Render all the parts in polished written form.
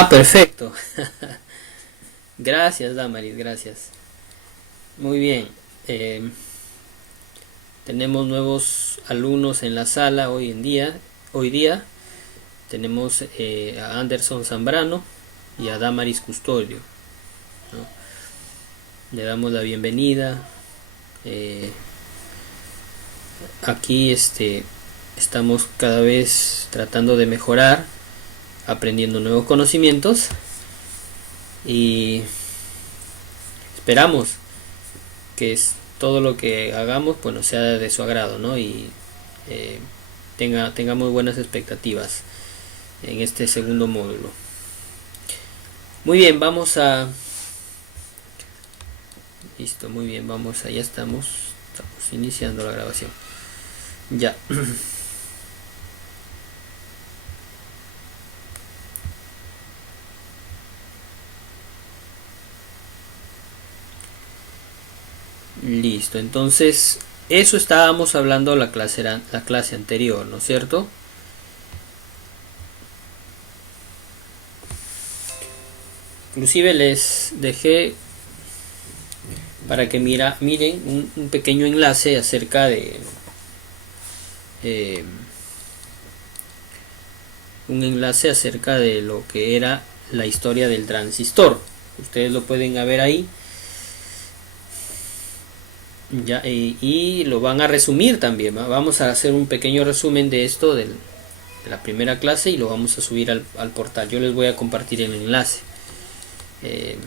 Ah, perfecto. Gracias, Damaris, gracias. Muy bien. Eh, Tenemos nuevos alumnos en la sala hoy día. Tenemos a Anderson Zambrano y a Damaris Custodio, ¿no? Le damos la bienvenida. Eh, Aquí estamos cada vez tratando de mejorar, aprendiendo nuevos conocimientos y esperamos que todo lo que hagamos sea de su agrado, ¿no? Y eh, tenga muy buenas expectativas en este segundo módulo. Muy bien, listo, muy bien, ya estamos iniciando la grabación. Ya. Listo, entonces eso estábamos hablando la clase anterior, ¿no es cierto? Inclusive les dejé para que miren un pequeño enlace acerca de lo que era la historia del transistor. Ustedes lo pueden ver ahí. Ya, y lo van a resumir también, ¿va? Vamos a hacer un pequeño resumen de esto de la primera clase y lo vamos a subir al portal. Yo les voy a compartir el enlace. De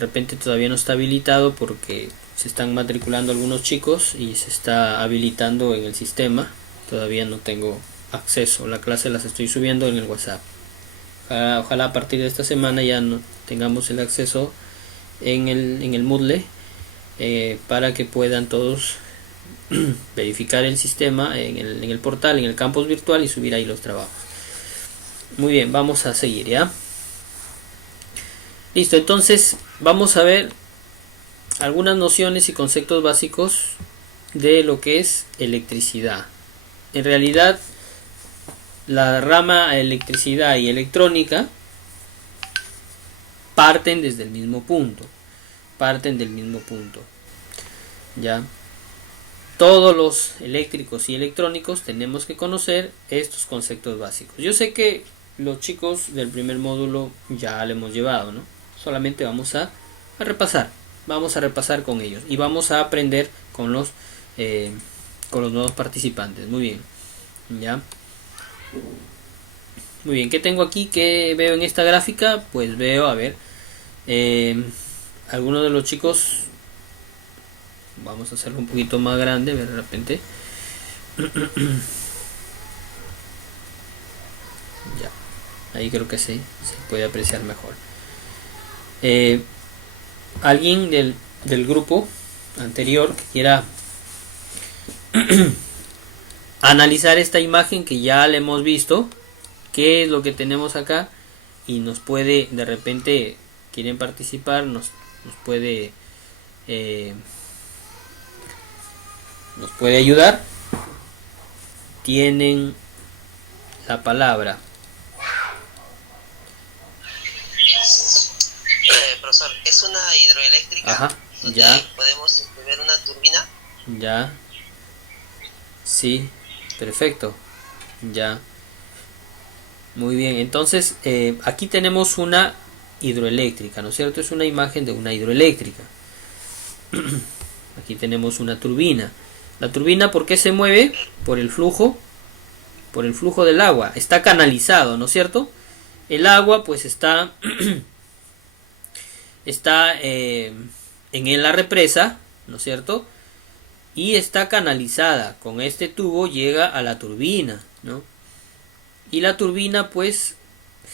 repente todavía no está habilitado porque se están matriculando algunos chicos y se está habilitando en el sistema. Todavía no tengo acceso. La clase las estoy subiendo en el WhatsApp. Ojalá a partir de esta semana ya no tengamos el acceso en el Moodle, para que puedan todos verificar el sistema en el portal, en el campus virtual, y subir ahí los trabajos. Muy bien, vamos a seguir, ¿ya? Listo, entonces vamos a ver algunas nociones y conceptos básicos de lo que es electricidad. En realidad, la rama electricidad y electrónica parten del mismo punto. Ya, todos los eléctricos y electrónicos tenemos que conocer estos conceptos básicos. Yo sé que los chicos del primer módulo ya lo hemos llevado, ¿no? Solamente vamos a repasar. Vamos a repasar con ellos y vamos a aprender con los nuevos participantes. Muy bien, ya. Muy bien, ¿qué tengo aquí? ¿Qué veo en esta gráfica? Pues veo, a ver, algunos de los chicos, vamos a hacerlo un poquito más grande de repente. Ya, ahí creo que se puede apreciar mejor. Alguien del grupo anterior que quiera analizar esta imagen que ya le hemos visto, qué es lo que tenemos acá, y nos puede, de repente quieren participar, nos puede ayudar. Tienen la palabra. Profesor, es una hidroeléctrica. Ajá, ya. ¿Podemos ver una turbina? Ya. Sí, perfecto. Ya. Muy bien, entonces aquí tenemos una hidroeléctrica, ¿no es cierto? Es una imagen de una hidroeléctrica. Aquí tenemos una turbina. La turbina, ¿por qué se mueve? Por el flujo del agua. Está canalizado, ¿no es cierto? El agua pues está en la represa, ¿no es cierto? Y está canalizada. Con este tubo llega a la turbina, ¿no? Y la turbina pues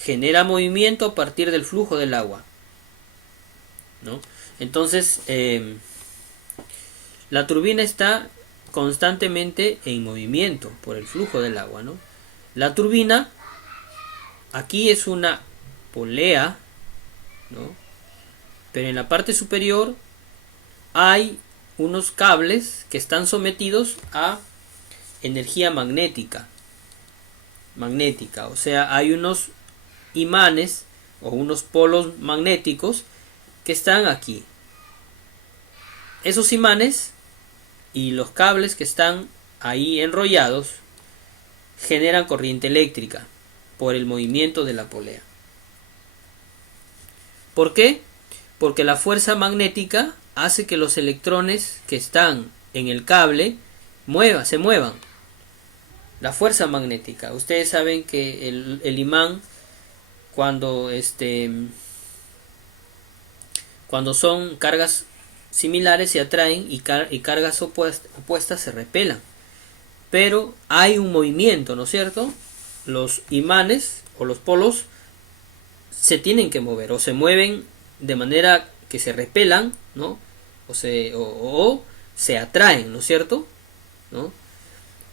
genera movimiento a partir del flujo del agua, ¿no? Entonces la turbina está constantemente en movimiento por el flujo del agua, ¿no? La turbina aquí es una polea, ¿no? Pero en la parte superior hay unos cables que están sometidos a energía magnética. magnética. O sea, hay unos imanes o unos polos magnéticos que están aquí. Esos imanes y los cables que están ahí enrollados generan corriente eléctrica por el movimiento de la polea. ¿Por qué? Porque la fuerza magnética hace que los electrones que están en el cable se muevan. La fuerza magnética. Ustedes saben que el imán, cuando son cargas similares, se atraen, y cargas opuestas se repelan. Pero hay un movimiento, ¿no es cierto? Los imanes o los polos se tienen que mover, o se mueven de manera que se repelan, ¿no? O se atraen, ¿no es cierto? ¿No? O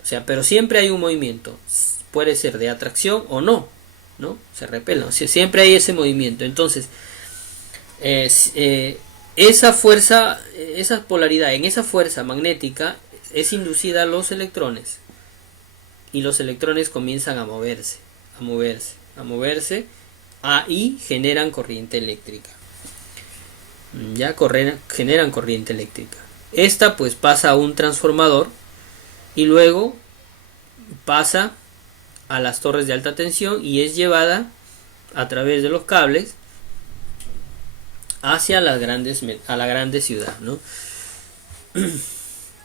sea, pero siempre hay un movimiento. Puede ser de atracción o no, ¿no? Se repelan. O sea, siempre hay ese movimiento. Entonces, esa fuerza, esa polaridad, en esa fuerza magnética es inducida a los electrones. Y los electrones comienzan a moverse, y generan corriente eléctrica. Generan corriente eléctrica. Esta pues pasa a un transformador y luego pasa a las torres de alta tensión y es llevada a través de los cables hacia a la grande ciudad, ¿no?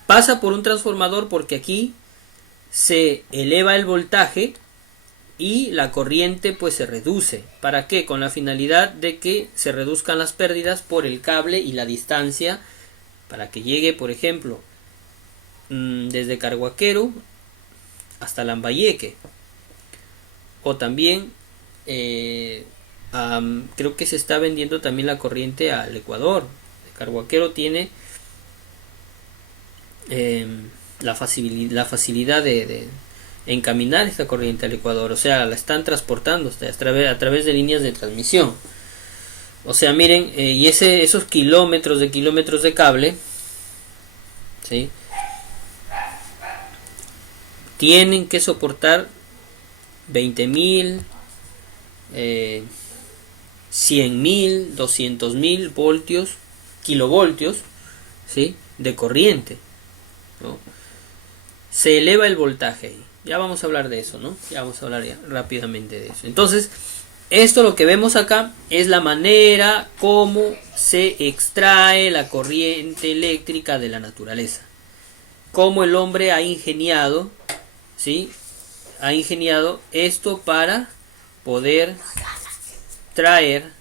Pasa por un transformador porque aquí se eleva el voltaje y la corriente pues se reduce. ¿Para qué? Con la finalidad de que se reduzcan las pérdidas por el cable y la distancia, para que llegue, por ejemplo, desde Carhuaquero hasta Lambayeque. O también creo que se está vendiendo también la corriente al Ecuador. Carhuaquero tiene la facilidad de encaminar esta corriente al Ecuador. O sea, la están transportando a través de líneas de transmisión. O sea, miren, y esos kilómetros de cable, ¿sí?, tienen que soportar 20.000, 100.000, 200.000 kilovoltios, ¿sí?, de corriente, ¿no? Se eleva el voltaje ahí. Ya vamos a hablar de eso, ¿no? Ya vamos a hablar rápidamente de eso. Entonces, esto lo que vemos acá es la manera como se extrae la corriente eléctrica de la naturaleza. Cómo el hombre ha ingeniado, ¿sí?, ha ingeniado esto para poder traer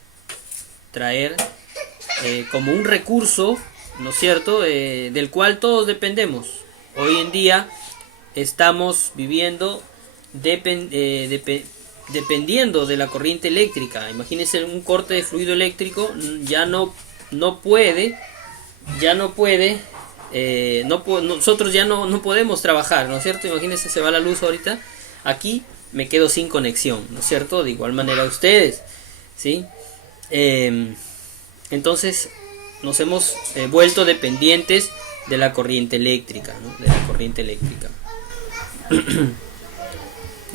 como un recurso, ¿no es cierto?, del cual todos dependemos. Hoy en día estamos viviendo dependiendo de la corriente eléctrica. Imagínense un corte de fluido eléctrico, nosotros ya no podemos trabajar, ¿no es cierto? Imagínense, se va la luz ahorita, aquí me quedo sin conexión, ¿no es cierto? De igual manera ustedes, ¿sí? Entonces nos hemos vuelto dependientes de la corriente eléctrica, ¿no? De la corriente eléctrica.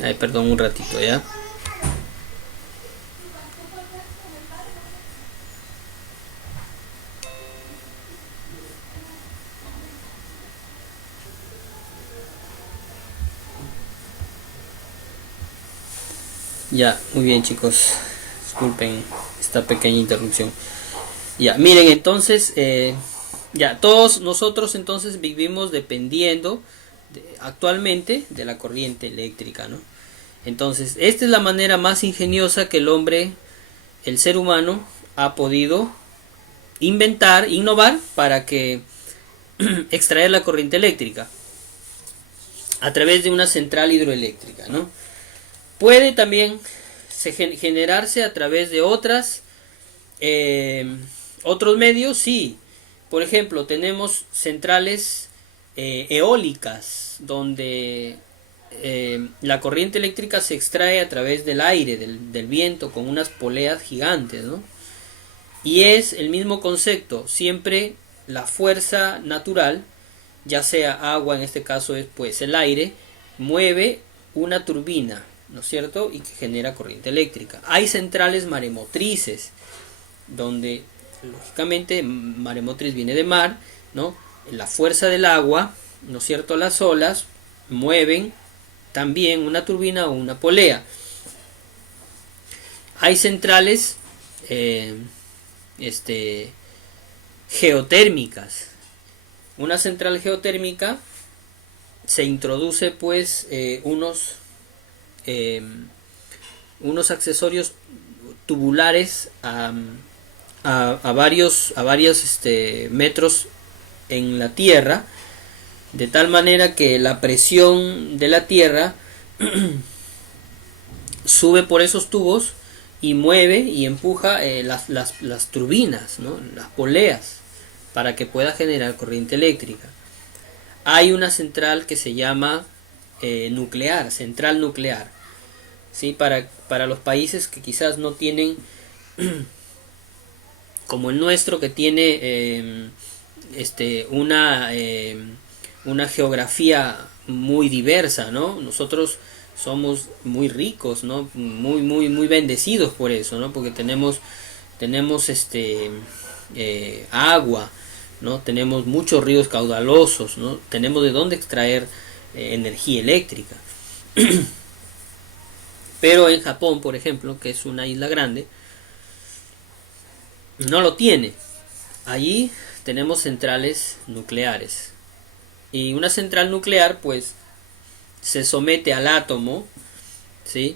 Ay, perdón, un ratito, ¿ya? Ya, muy bien, chicos, disculpen esta pequeña interrupción. Ya, miren, entonces ya todos nosotros entonces vivimos dependiendo actualmente de la corriente eléctrica, ¿no? Entonces esta es la manera más ingeniosa que el ser humano ha podido innovar para que extraer la corriente eléctrica a través de una central hidroeléctrica, ¿no? Puede también generarse a través de otros medios, sí. Por ejemplo, tenemos centrales eólicas donde la corriente eléctrica se extrae a través del aire, del viento, con unas poleas gigantes, ¿no? Y es el mismo concepto. Siempre la fuerza natural, ya sea agua, en este caso es pues el aire, mueve una turbina. ¿no es cierto? Y que genera corriente eléctrica. Hay centrales maremotrices, donde lógicamente maremotriz viene de mar, ¿no? La fuerza del agua, ¿no es cierto? Las olas mueven también una turbina o una polea. Hay centrales geotérmicas. Una central geotérmica se introduce pues unos accesorios tubulares a varios metros en la tierra, de tal manera que la presión de la tierra sube por esos tubos y mueve y empuja las turbinas, ¿no? Las poleas, para que pueda generar corriente eléctrica. Hay una central que se llama nuclear, central nuclear, ¿sí? Para los países que quizás no tienen, como el nuestro, que tiene una geografía muy diversa, ¿no? Nosotros somos muy ricos, ¿no? Muy bendecidos por eso, ¿no? Porque tenemos agua, ¿no? Tenemos muchos ríos caudalosos, ¿no? Tenemos de dónde extraer energía eléctrica. Pero en Japón, por ejemplo, que es una isla grande, no lo tiene. Allí tenemos centrales nucleares. Y una central nuclear, pues, se somete al átomo, ¿sí?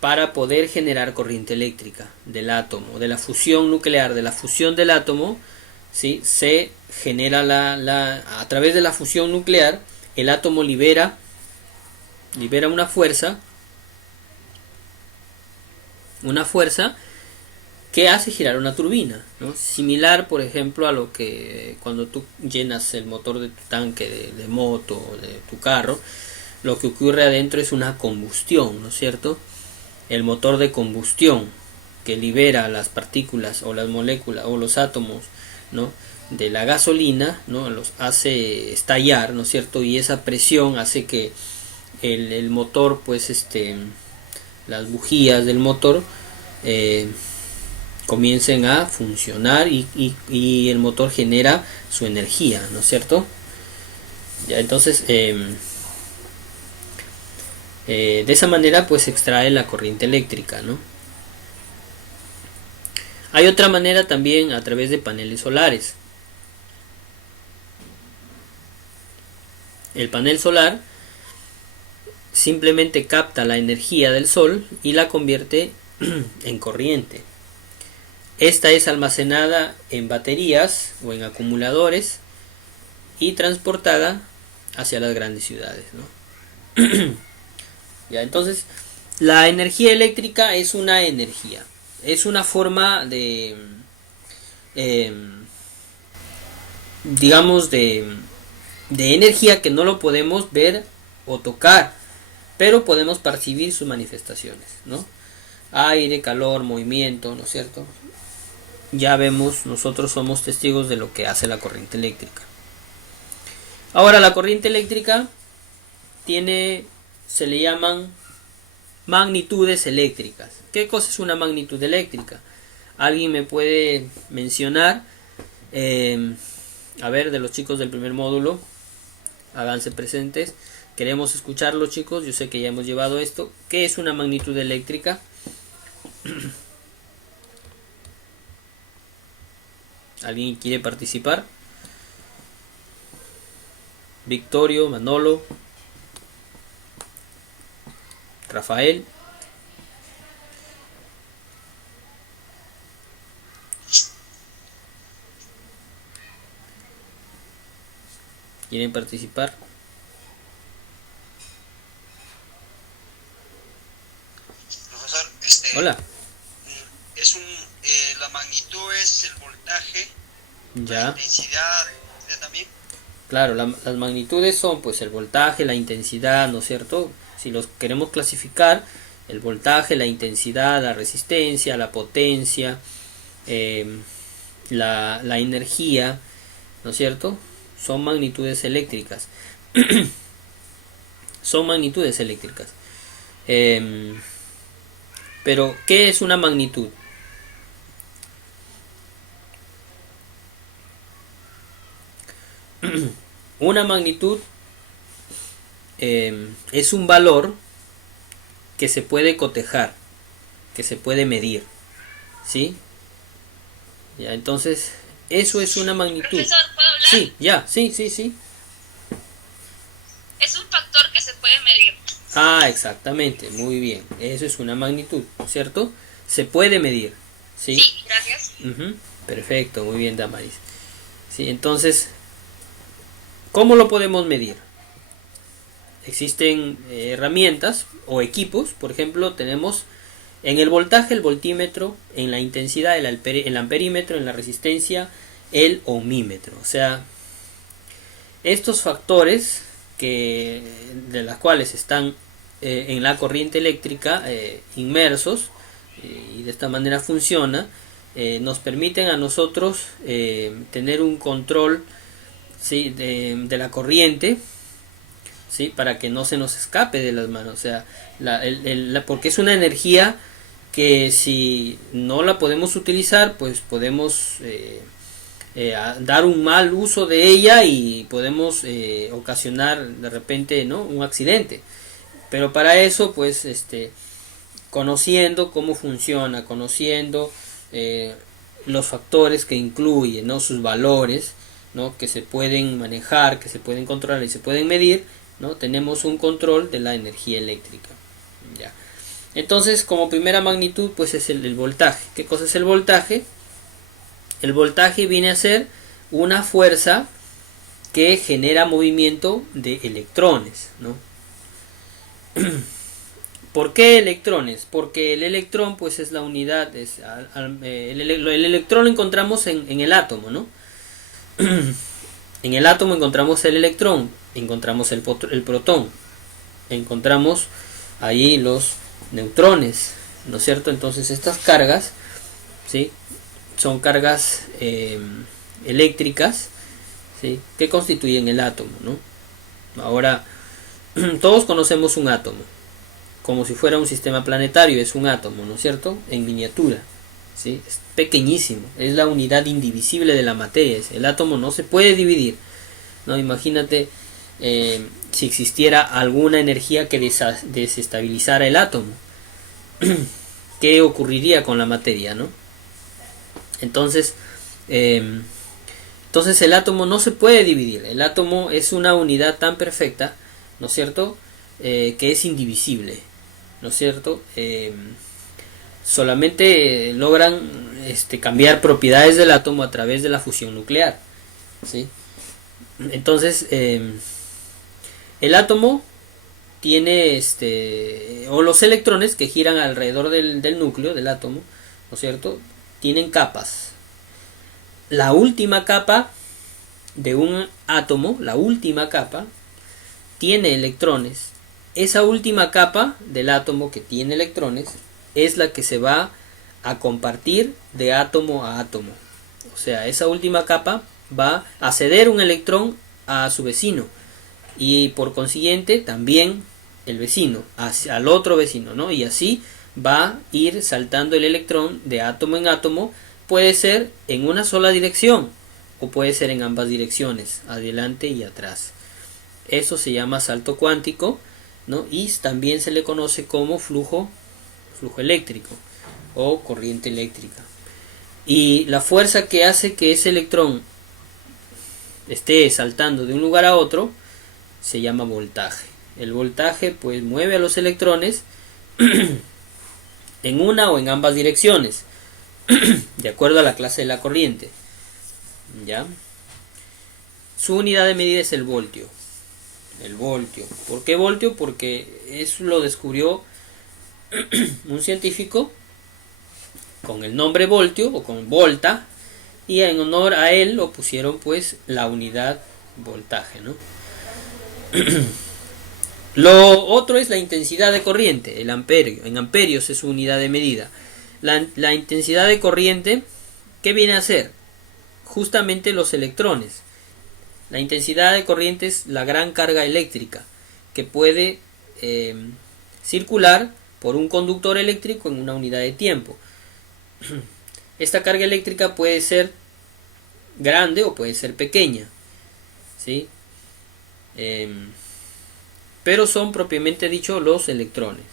Para poder generar corriente eléctrica del átomo, de la fusión nuclear, de la fusión del átomo, ¿sí? Se genera a través de la fusión nuclear, el átomo libera una fuerza que hace girar una turbina, ¿no? Similar, por ejemplo, a lo que cuando tú llenas el motor de tu tanque de moto o de tu carro, lo que ocurre adentro es una combustión, ¿no es cierto? El motor de combustión que libera las partículas o las moléculas o los átomos, ¿no? De la gasolina, ¿no? Los hace estallar, ¿no es cierto? Y esa presión hace que el motor, pues las bujías del motor comiencen a funcionar y el motor genera su energía, ¿no es cierto? Ya, entonces de esa manera pues se extrae la corriente eléctrica, ¿no? Hay otra manera también a través de paneles solares. El panel solar simplemente capta la energía del sol y la convierte en corriente. Esta es almacenada en baterías o en acumuladores y transportada hacia las grandes ciudades, ¿no? Ya, entonces, la energía eléctrica es una energía, es una forma de, digamos, de energía que no lo podemos ver o tocar, pero podemos percibir sus manifestaciones, ¿no? Aire, calor, movimiento, ¿no es cierto? Ya vemos, nosotros somos testigos de lo que hace la corriente eléctrica. Ahora, la corriente eléctrica se le llaman magnitudes eléctricas. ¿Qué cosa es una magnitud eléctrica? ¿Alguien me puede mencionar? A ver, de los chicos del primer módulo, háganse presentes. Queremos escucharlo, chicos. Yo sé que ya hemos llevado esto. ¿Qué es una magnitud eléctrica? ¿Alguien quiere participar? Victorio, Manolo, Rafael. ¿Quieren participar? Profesor, Hola. la magnitud es el voltaje, Ya. la intensidad también. Claro, las magnitudes son pues el voltaje, la intensidad, ¿no es cierto? Si los queremos clasificar, el voltaje, la intensidad, la resistencia, la potencia, la energía, ¿no es cierto? Son magnitudes eléctricas. Son magnitudes eléctricas. Em, pero, ¿qué es una magnitud? Una magnitud es un valor que se puede cotejar, que se puede medir, ¿sí? Ya, entonces, eso es una magnitud. Profesor, ¿puedo hablar? Sí, ya, sí. Es un factor que se puede medir. Ah, exactamente, muy bien. Eso es una magnitud, ¿cierto? Se puede medir, ¿sí? Sí, gracias. Perfecto, muy bien, Damaris. Sí, entonces, ¿cómo lo podemos medir? Existen herramientas o equipos, por ejemplo, tenemos en el voltaje el voltímetro, en la intensidad el amperímetro, en la resistencia el ohmímetro. O sea, estos factores de las cuales están en la corriente eléctrica inmersos, y de esta manera funciona, nos permiten a nosotros tener un control, ¿sí?, de la corriente, ¿sí?, para que no se nos escape de las manos. O sea, porque es una energía que si no la podemos utilizar, pues podemos dar un mal uso de ella y podemos ocasionar de repente, ¿no?, un accidente. Pero para eso, pues, conociendo cómo funciona, conociendo los factores que incluye, ¿no?, sus valores, ¿no?, que se pueden manejar, que se pueden controlar y se pueden medir, ¿no?, tenemos un control de la energía eléctrica. Ya. Entonces, como primera magnitud, pues es el voltaje. ¿Qué cosa es el voltaje? El voltaje viene a ser una fuerza que genera movimiento de electrones, ¿no? ¿Por qué electrones? Porque el electrón, pues, es la unidad, el electrón lo encontramos en el átomo, ¿no? En el átomo encontramos el electrón, encontramos el protón, encontramos ahí los neutrones, ¿no es cierto? Entonces estas cargas, ¿sí?, son cargas eléctricas, ¿sí?, que constituyen el átomo, ¿no? Ahora, todos conocemos un átomo, como si fuera un sistema planetario, es un átomo, ¿no es cierto?, en miniatura, ¿sí?, es pequeñísimo, es la unidad indivisible de la materia. El átomo no se puede dividir, ¿no? Imagínate si existiera alguna energía que desestabilizara el átomo, ¿qué ocurriría con la materia, no? Entonces el átomo no se puede dividir. El átomo es una unidad tan perfecta, ¿no es cierto?, que es indivisible, ¿no es cierto? Solamente logran cambiar propiedades del átomo a través de la fusión nuclear, ¿sí? Entonces, el átomo tiene o los electrones que giran alrededor del núcleo del átomo, ¿no es cierto?, tienen capas. La última capa de un átomo, la última capa, tiene electrones. Esa última capa del átomo que tiene electrones es la que se va a compartir de átomo a átomo. O sea, esa última capa va a ceder un electrón a su vecino y por consiguiente también el vecino al otro vecino, ¿no? Y así va a ir saltando el electrón de átomo en átomo. Puede ser en una sola dirección o puede ser en ambas direcciones, adelante y atrás. Eso se llama salto cuántico, ¿no? Y también se le conoce como flujo eléctrico o corriente eléctrica. Y la fuerza que hace que ese electrón esté saltando de un lugar a otro se llama voltaje. El voltaje, pues, mueve a los electrones en una o en ambas direcciones, de acuerdo a la clase de la corriente. ¿Ya? Su unidad de medida es el voltio. El voltio. ¿Por qué voltio? Porque eso lo descubrió un científico con el nombre voltio o con volta, y en honor a él lo pusieron, pues, la unidad voltaje, ¿no? Lo otro es la intensidad de corriente, el amperio. En amperios es su unidad de medida. La intensidad de corriente, ¿qué viene a ser? Justamente los electrones. La intensidad de corriente es la gran carga eléctrica que puede circular por un conductor eléctrico en una unidad de tiempo. Esta carga eléctrica puede ser grande o puede ser pequeña, ¿sí? Pero son propiamente dicho los electrones,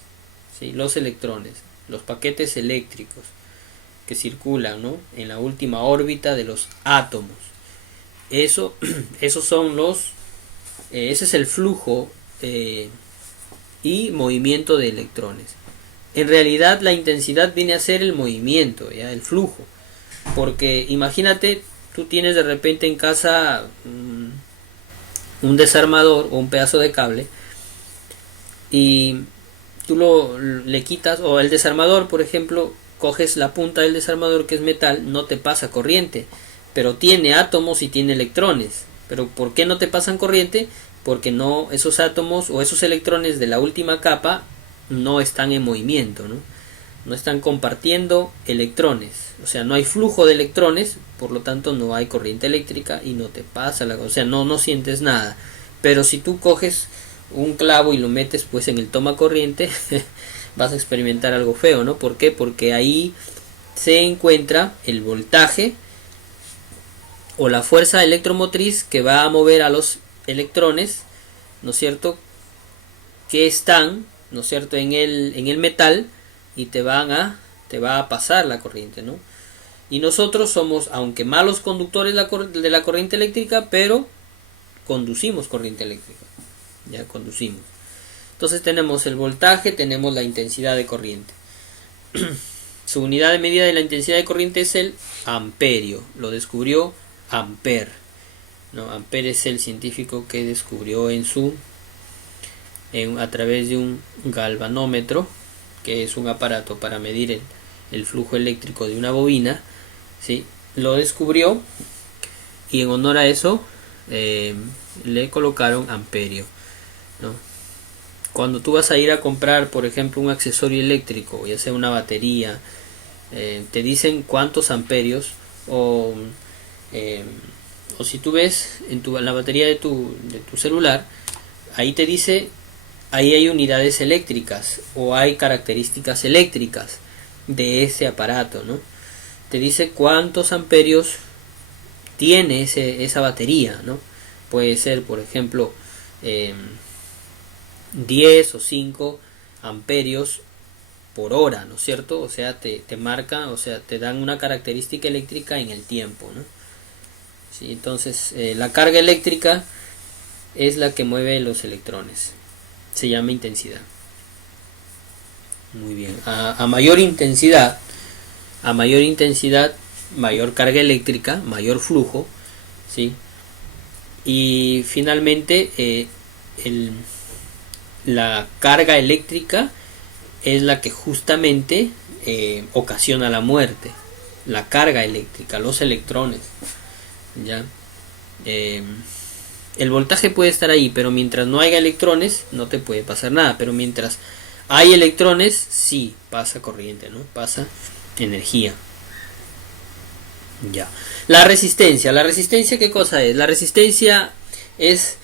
¿sí? Los electrones, los paquetes eléctricos que circulan, ¿no?, en la última órbita de los átomos. Esos son ese es el flujo y movimiento de electrones. En realidad la intensidad viene a ser el movimiento, ¿ya?, el flujo. Porque imagínate, tú tienes de repente en casa un desarmador o un pedazo de cable y tú le quitas, o el desarmador, por ejemplo, coges la punta del desarmador que es metal, no te pasa corriente, pero tiene átomos y tiene electrones. Pero ¿por qué no te pasan corriente? Porque no, esos átomos o esos electrones de la última capa no están en movimiento, ¿no? No están compartiendo electrones, o sea, no hay flujo de electrones, por lo tanto no hay corriente eléctrica y no te pasa o sea, no sientes nada. Pero si tú coges un clavo y lo metes pues en el toma corriente, vas a experimentar algo feo, ¿no? ¿Por qué? Porque ahí se encuentra el voltaje o la fuerza electromotriz que va a mover a los electrones, ¿no es cierto?, que están, ¿no es cierto?, en el metal, y te va a pasar la corriente, ¿no? Y nosotros somos, aunque malos conductores de la corriente eléctrica, pero conducimos corriente eléctrica, ya conducimos. Entonces tenemos el voltaje, tenemos la intensidad de corriente. Su unidad de medida de la intensidad de corriente es el amperio, lo descubrió Ampère, ¿no? Ampère es el científico que descubrió a través de un galvanómetro, que es un aparato para medir el flujo eléctrico de una bobina, ¿sí? Lo descubrió y en honor a eso le colocaron amperio, ¿no? Cuando tú vas a ir a comprar, por ejemplo, un accesorio eléctrico, ya sea una batería, te dicen cuántos amperios, o si tú ves en la batería de tu celular, ahí te dice, ahí hay unidades eléctricas o hay características eléctricas de ese aparato, ¿no? Te dice cuántos amperios tiene esa batería, ¿no? Puede ser, por ejemplo, 10 o 5 amperios por hora, ¿no es cierto? O sea, te marca, o sea, te dan una característica eléctrica en el tiempo, ¿no? Sí, entonces, la carga eléctrica es la que mueve los electrones. Se llama intensidad. Muy bien. A mayor intensidad, mayor carga eléctrica, mayor flujo, ¿sí? Y finalmente, la carga eléctrica es la que justamente ocasiona la muerte. La carga eléctrica, los electrones, ¿ya? El voltaje puede estar ahí, pero mientras no haya electrones no te puede pasar nada. Pero mientras hay electrones, sí pasa corriente, ¿no? Pasa energía. Ya. La resistencia, ¿qué cosa es? La resistencia es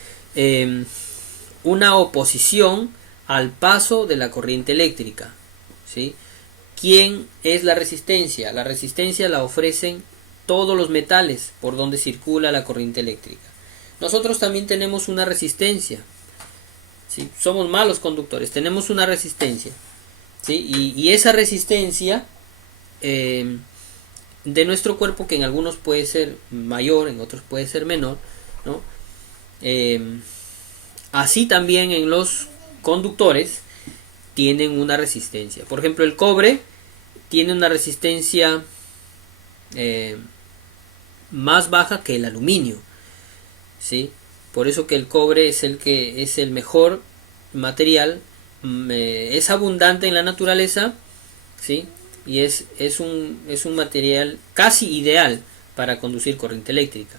una oposición al paso de la corriente eléctrica, ¿sí? ¿Quién es la resistencia? La resistencia la ofrecen todos los metales por donde circula la corriente eléctrica. Nosotros también tenemos una resistencia, ¿sí? Somos malos conductores, tenemos una resistencia, ¿sí? Y esa resistencia de nuestro cuerpo, que en algunos puede ser mayor, en otros puede ser menor, ¿no? Así también en los conductores tienen una resistencia. Por ejemplo, el cobre tiene una resistencia más baja que el aluminio, ¿sí? Por eso que el cobre es el mejor material, es abundante en la naturaleza, ¿sí? Y es un material casi ideal para conducir corriente eléctrica.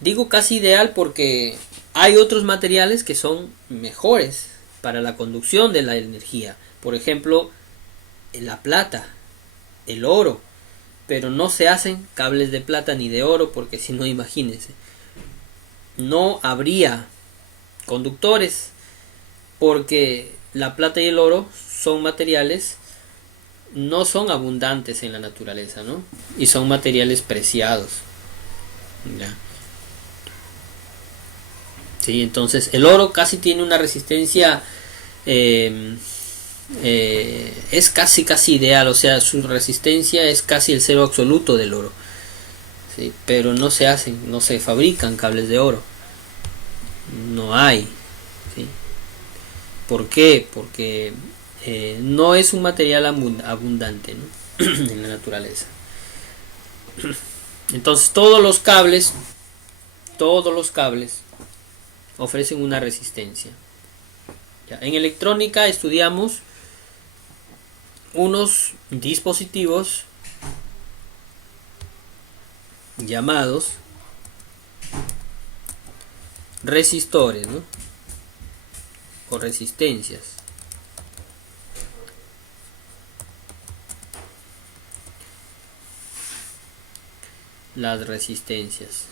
Digo casi ideal porque hay otros materiales que son mejores para la conducción de la energía. Por ejemplo, la plata, el oro. Pero no se hacen cables de plata ni de oro, porque si no, imagínense, no habría conductores porque la plata y el oro son materiales, no son abundantes en la naturaleza, ¿no? Y son materiales preciados. ¿Ya? Sí, entonces el oro casi tiene una resistencia, es casi ideal, o sea, su resistencia es casi el cero absoluto del oro. Sí, pero no se fabrican cables de oro, no hay. ¿Sí? ¿Por qué? Porque no es un material abundante, ¿no? En la naturaleza. Entonces todos los cables ofrecen una resistencia. Ya, en electrónica estudiamos unos dispositivos llamados resistores, ¿no? O resistencias. Las resistencias.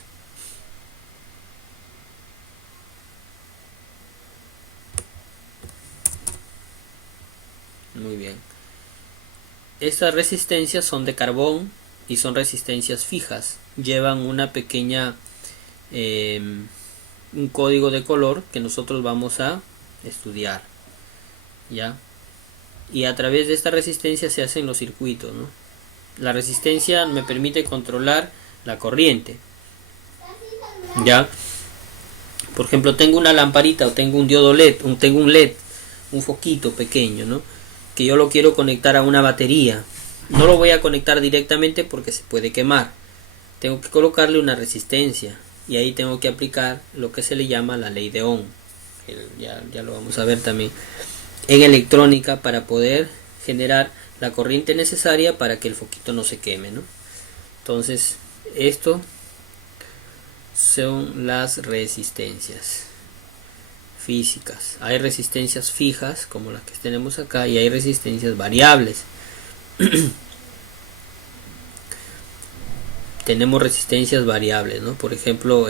Muy bien. Estas resistencias son de carbón y son resistencias fijas. Llevan una pequeña un código de color que nosotros vamos a estudiar, ¿ya? Y a través de esta resistencia se hacen los circuitos, ¿no? La resistencia me permite controlar la corriente, ¿ya? Por ejemplo, tengo una lamparita o tengo un diodo LED, tengo un LED, un foquito pequeño, ¿no? Que yo lo quiero conectar a una batería. No lo voy a conectar directamente porque se puede quemar. Tengo que colocarle una resistencia y ahí tengo que aplicar lo que se le llama la ley de Ohm. Ya lo vamos a ver también en electrónica para poder generar la corriente necesaria para que el foquito no se queme, ¿no? Entonces, esto son las resistencias físicas. Hay resistencias fijas como las que tenemos acá y hay resistencias variables. Tenemos resistencias variables, ¿no? Por ejemplo,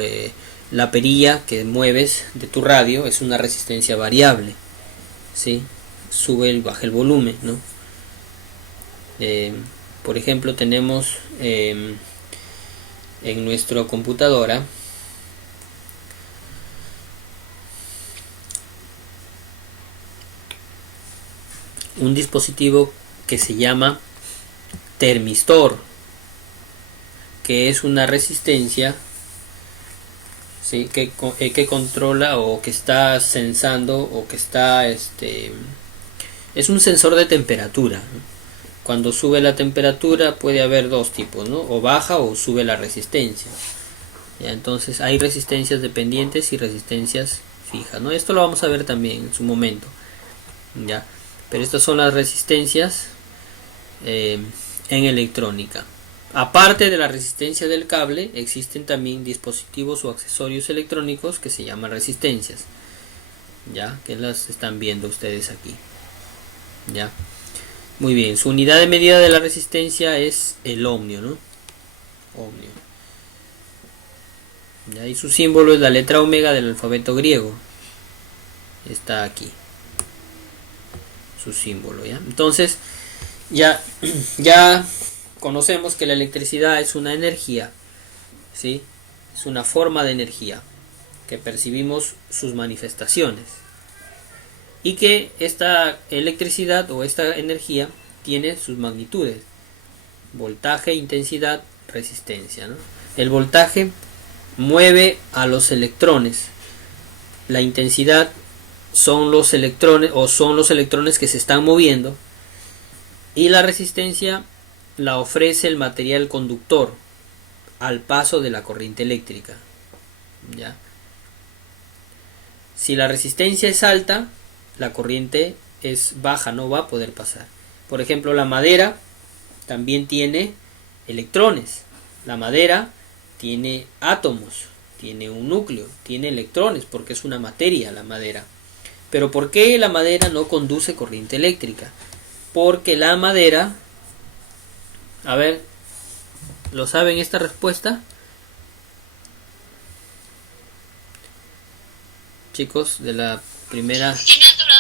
la perilla que mueves de tu radio es una resistencia variable, ¿sí? Sube y baja el volumen, ¿no? Por ejemplo, tenemos en nuestra computadora un dispositivo que se llama termistor, que es una resistencia, ¿sí? que controla o que está sensando o que está es un sensor de temperatura, ¿no? Cuando sube la temperatura puede haber dos tipos, ¿no? O baja o sube la resistencia. ¿Ya? Entonces hay resistencias dependientes y resistencias fijas, ¿no? Esto lo vamos a ver también en su momento, ¿ya? Pero estas son las resistencias en electrónica. Aparte de la resistencia del cable, existen también dispositivos o accesorios electrónicos que se llaman resistencias, ya que las están viendo ustedes aquí, ya. Muy bien, su unidad de medida de la resistencia es el ohmio, ¿no? Ohmio. ¿Ya? Y su símbolo es la letra omega del alfabeto griego. Está aquí. Su símbolo, ¿ya? Entonces, ya conocemos que la electricidad es una energía, ¿sí? Es una forma de energía que percibimos sus manifestaciones. Y que esta electricidad o esta energía tiene sus magnitudes: voltaje, intensidad, resistencia, ¿no? El voltaje mueve a los electrones, la intensidad son los electrones o son los electrones que se están moviendo, y la resistencia la ofrece el material conductor al paso de la corriente eléctrica, ¿ya? Si la resistencia es alta, la corriente es baja, no va a poder pasar. Por ejemplo, la madera también tiene electrones. La madera tiene átomos, tiene un núcleo, tiene electrones, porque es una materia la madera. Pero ¿por qué la madera no conduce corriente eléctrica? Porque la madera, a ver, ¿lo saben esta respuesta? Chicos, de la primera... Tiene altura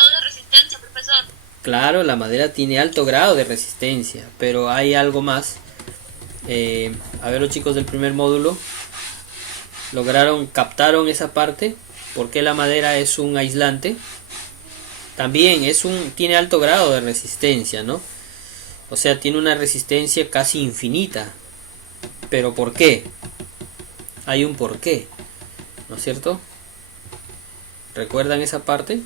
Claro, la madera tiene alto grado de resistencia, pero hay algo más. A ver, los chicos del primer módulo captaron esa parte. Porque la madera es un aislante. También tiene alto grado de resistencia, ¿no? O sea, tiene una resistencia casi infinita. Pero ¿por qué? Hay un porqué, ¿no es cierto? ¿Recuerdan esa parte?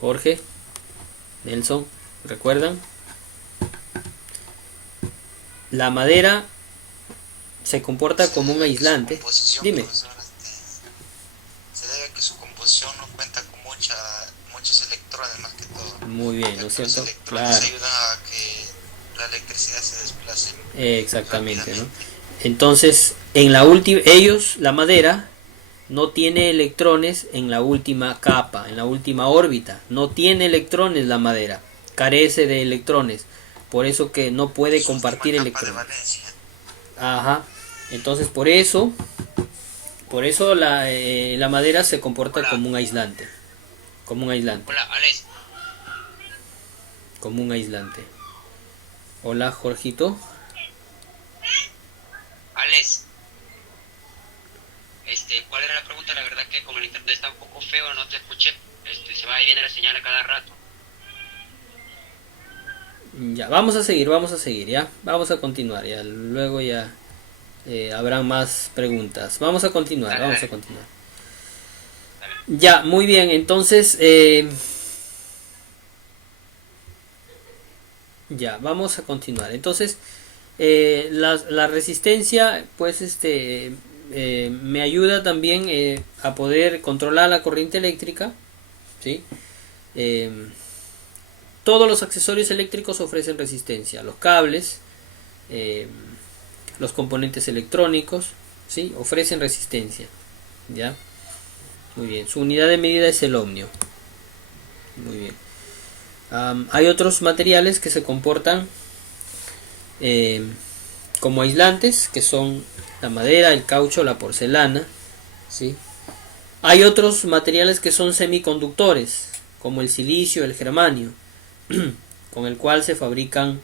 Jorge, Nelson, ¿recuerdan? La madera se comporta como un aislante. Dime. Profesor, se debe a que su composición no cuenta con muchos electrones más que todo. Muy bien, ¿no es cierto? Los electrones Claro. ayudan a que la electricidad se desplace Exactamente, ¿no? rápidamente. Entonces, la madera no tiene electrones en la última capa, en la última órbita. No tiene electrones la madera, carece de electrones. Por eso que no puede Su última compartir capa de electrones. valencia. Ajá. Entonces, por eso la madera se comporta como un aislante. Como un aislante. Hola, Alex. Como un aislante. Hola, Jorgito. Alex. ¿Cuál era la pregunta? La verdad que como el internet está un poco feo, no te escuché. Se va y viene la señal a cada rato. Ya, vamos a seguir, ya. Vamos a continuar, ya. Luego ya habrá más preguntas. Vamos a continuar, Dale, vamos dale. a continuar. Dale. Ya, muy bien, entonces ya, vamos a continuar. Entonces, la resistencia, pues, me ayuda también a poder controlar la corriente eléctrica, ¿sí? Eh, todos los accesorios eléctricos ofrecen resistencia. Los cables, los componentes electrónicos, ¿sí? Ofrecen resistencia, ¿ya? Muy bien. Su unidad de medida es el ohmio. Muy bien. Hay otros materiales que se comportan como aislantes, que son la madera, el caucho, la porcelana, ¿sí? Hay otros materiales que son semiconductores, como el silicio, el germanio, con el cual se fabrican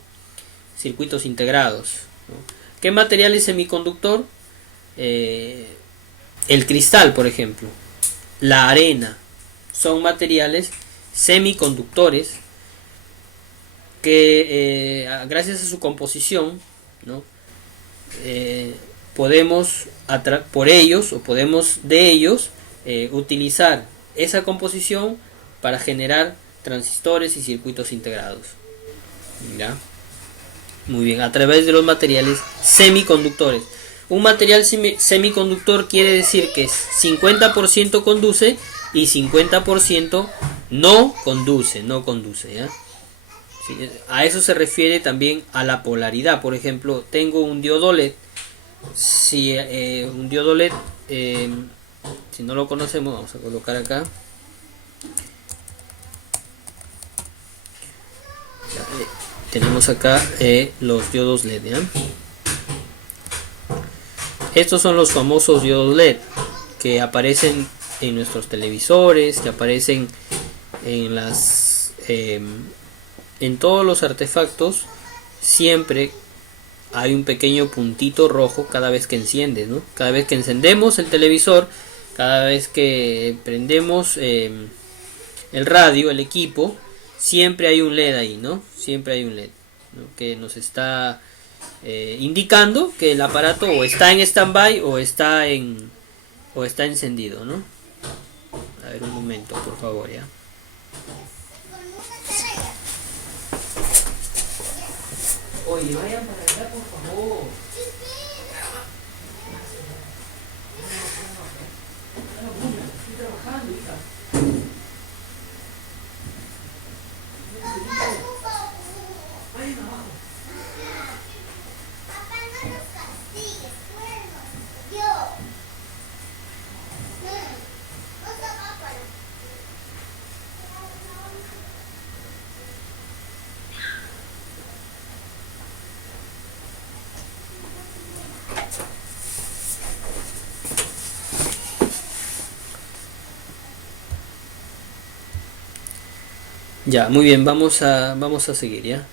circuitos integrados, ¿no? ¿Qué material es semiconductor? El cristal, por ejemplo, la arena, son materiales semiconductores que gracias a su composición, ¿no? Podemos de ellos utilizar esa composición para generar transistores y circuitos integrados, ¿ya? Muy bien, a través de los materiales semiconductores. Un material semiconductor quiere decir que 50% conduce y 50% no conduce, ¿ya? Sí, a eso se refiere también a la polaridad. Por ejemplo, tengo un diodo LED. Si un diodo LED, si no lo conocemos, vamos a colocar acá. Tenemos acá los diodos LED, ¿ya? Estos son los famosos diodos LED que aparecen en nuestros televisores, que aparecen en en todos los artefactos. Siempre hay un pequeño puntito rojo cada vez que enciendes, ¿no? Cada vez que encendemos el televisor, cada vez que prendemos el radio, el equipo, siempre hay un LED ahí, ¿no? Siempre hay un LED, ¿no? Que nos está indicando que el aparato o está en stand-by o está encendido, ¿no? A ver, un momento, por favor, ya. Oye, vayan para allá, por favor. Estoy trabajando, hija. Vayan abajo. Papá, no nos castigues, cuernos. Dios. No se va. Ya, muy bien, vamos a seguir, ¿ya?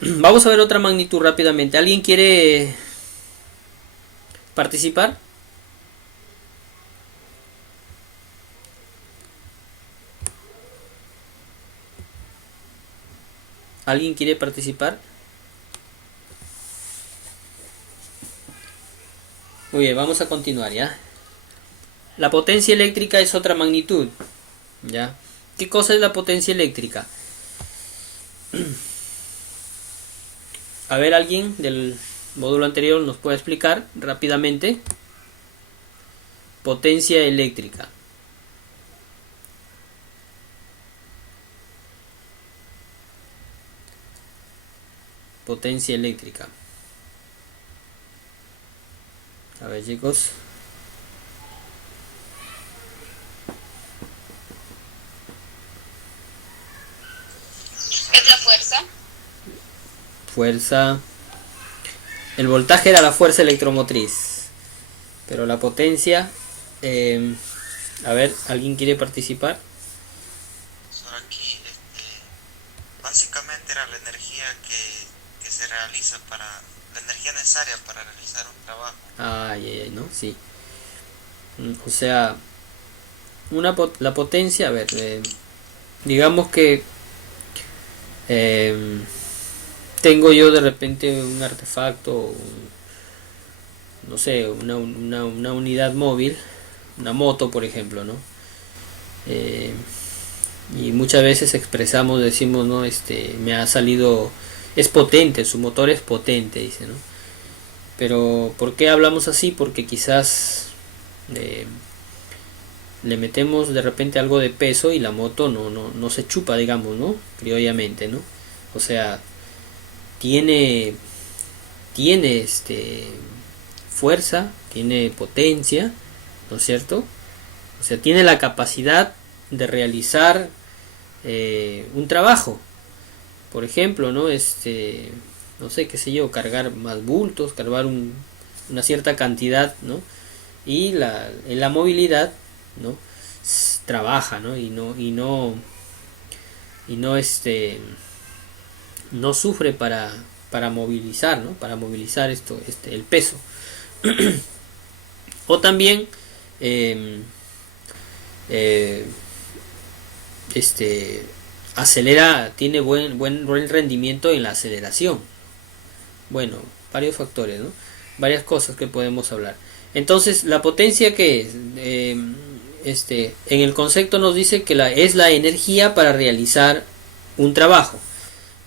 Vamos a ver otra magnitud rápidamente. ¿Alguien quiere participar? ¿Alguien quiere participar? Muy bien, vamos a continuar, ¿ya? La potencia eléctrica es otra magnitud, ¿ya? ¿Qué cosa es la potencia eléctrica? A ver, alguien del módulo anterior nos puede explicar rápidamente. Potencia eléctrica. Potencia eléctrica. A ver, chicos. Es la fuerza. Fuerza. El voltaje era la fuerza electromotriz. Pero la potencia... a ver, ¿alguien quiere participar? Ahora aquí, básicamente era la energía que se realiza la energía necesaria para realizar un trabajo. ¿No? Sí. O sea, la potencia, a ver, digamos que tengo yo de repente un artefacto, no sé, una unidad móvil, una moto por ejemplo, ¿no? Y muchas veces decimos, ¿no? Me ha salido, es potente, su motor es potente, dice, ¿no? Pero ¿por qué hablamos así? Porque quizás le metemos de repente algo de peso y la moto no se chupa, digamos, ¿no? Criollamente, ¿no? O sea, tiene fuerza, tiene potencia, ¿no es cierto? O sea, tiene la capacidad de realizar un trabajo. Por ejemplo, ¿no? No sé, qué sé yo, cargar más bultos, cargar una cierta cantidad, ¿no? Y en la movilidad, ¿no? Trabaja, ¿no? No sufre para movilizar, ¿no? Para movilizar el peso. O también acelera, tiene buen rendimiento en la aceleración. Bueno, varios factores, ¿no? Varias cosas que podemos hablar. Entonces, la potencia que es, en el concepto nos dice que es la energía para realizar un trabajo.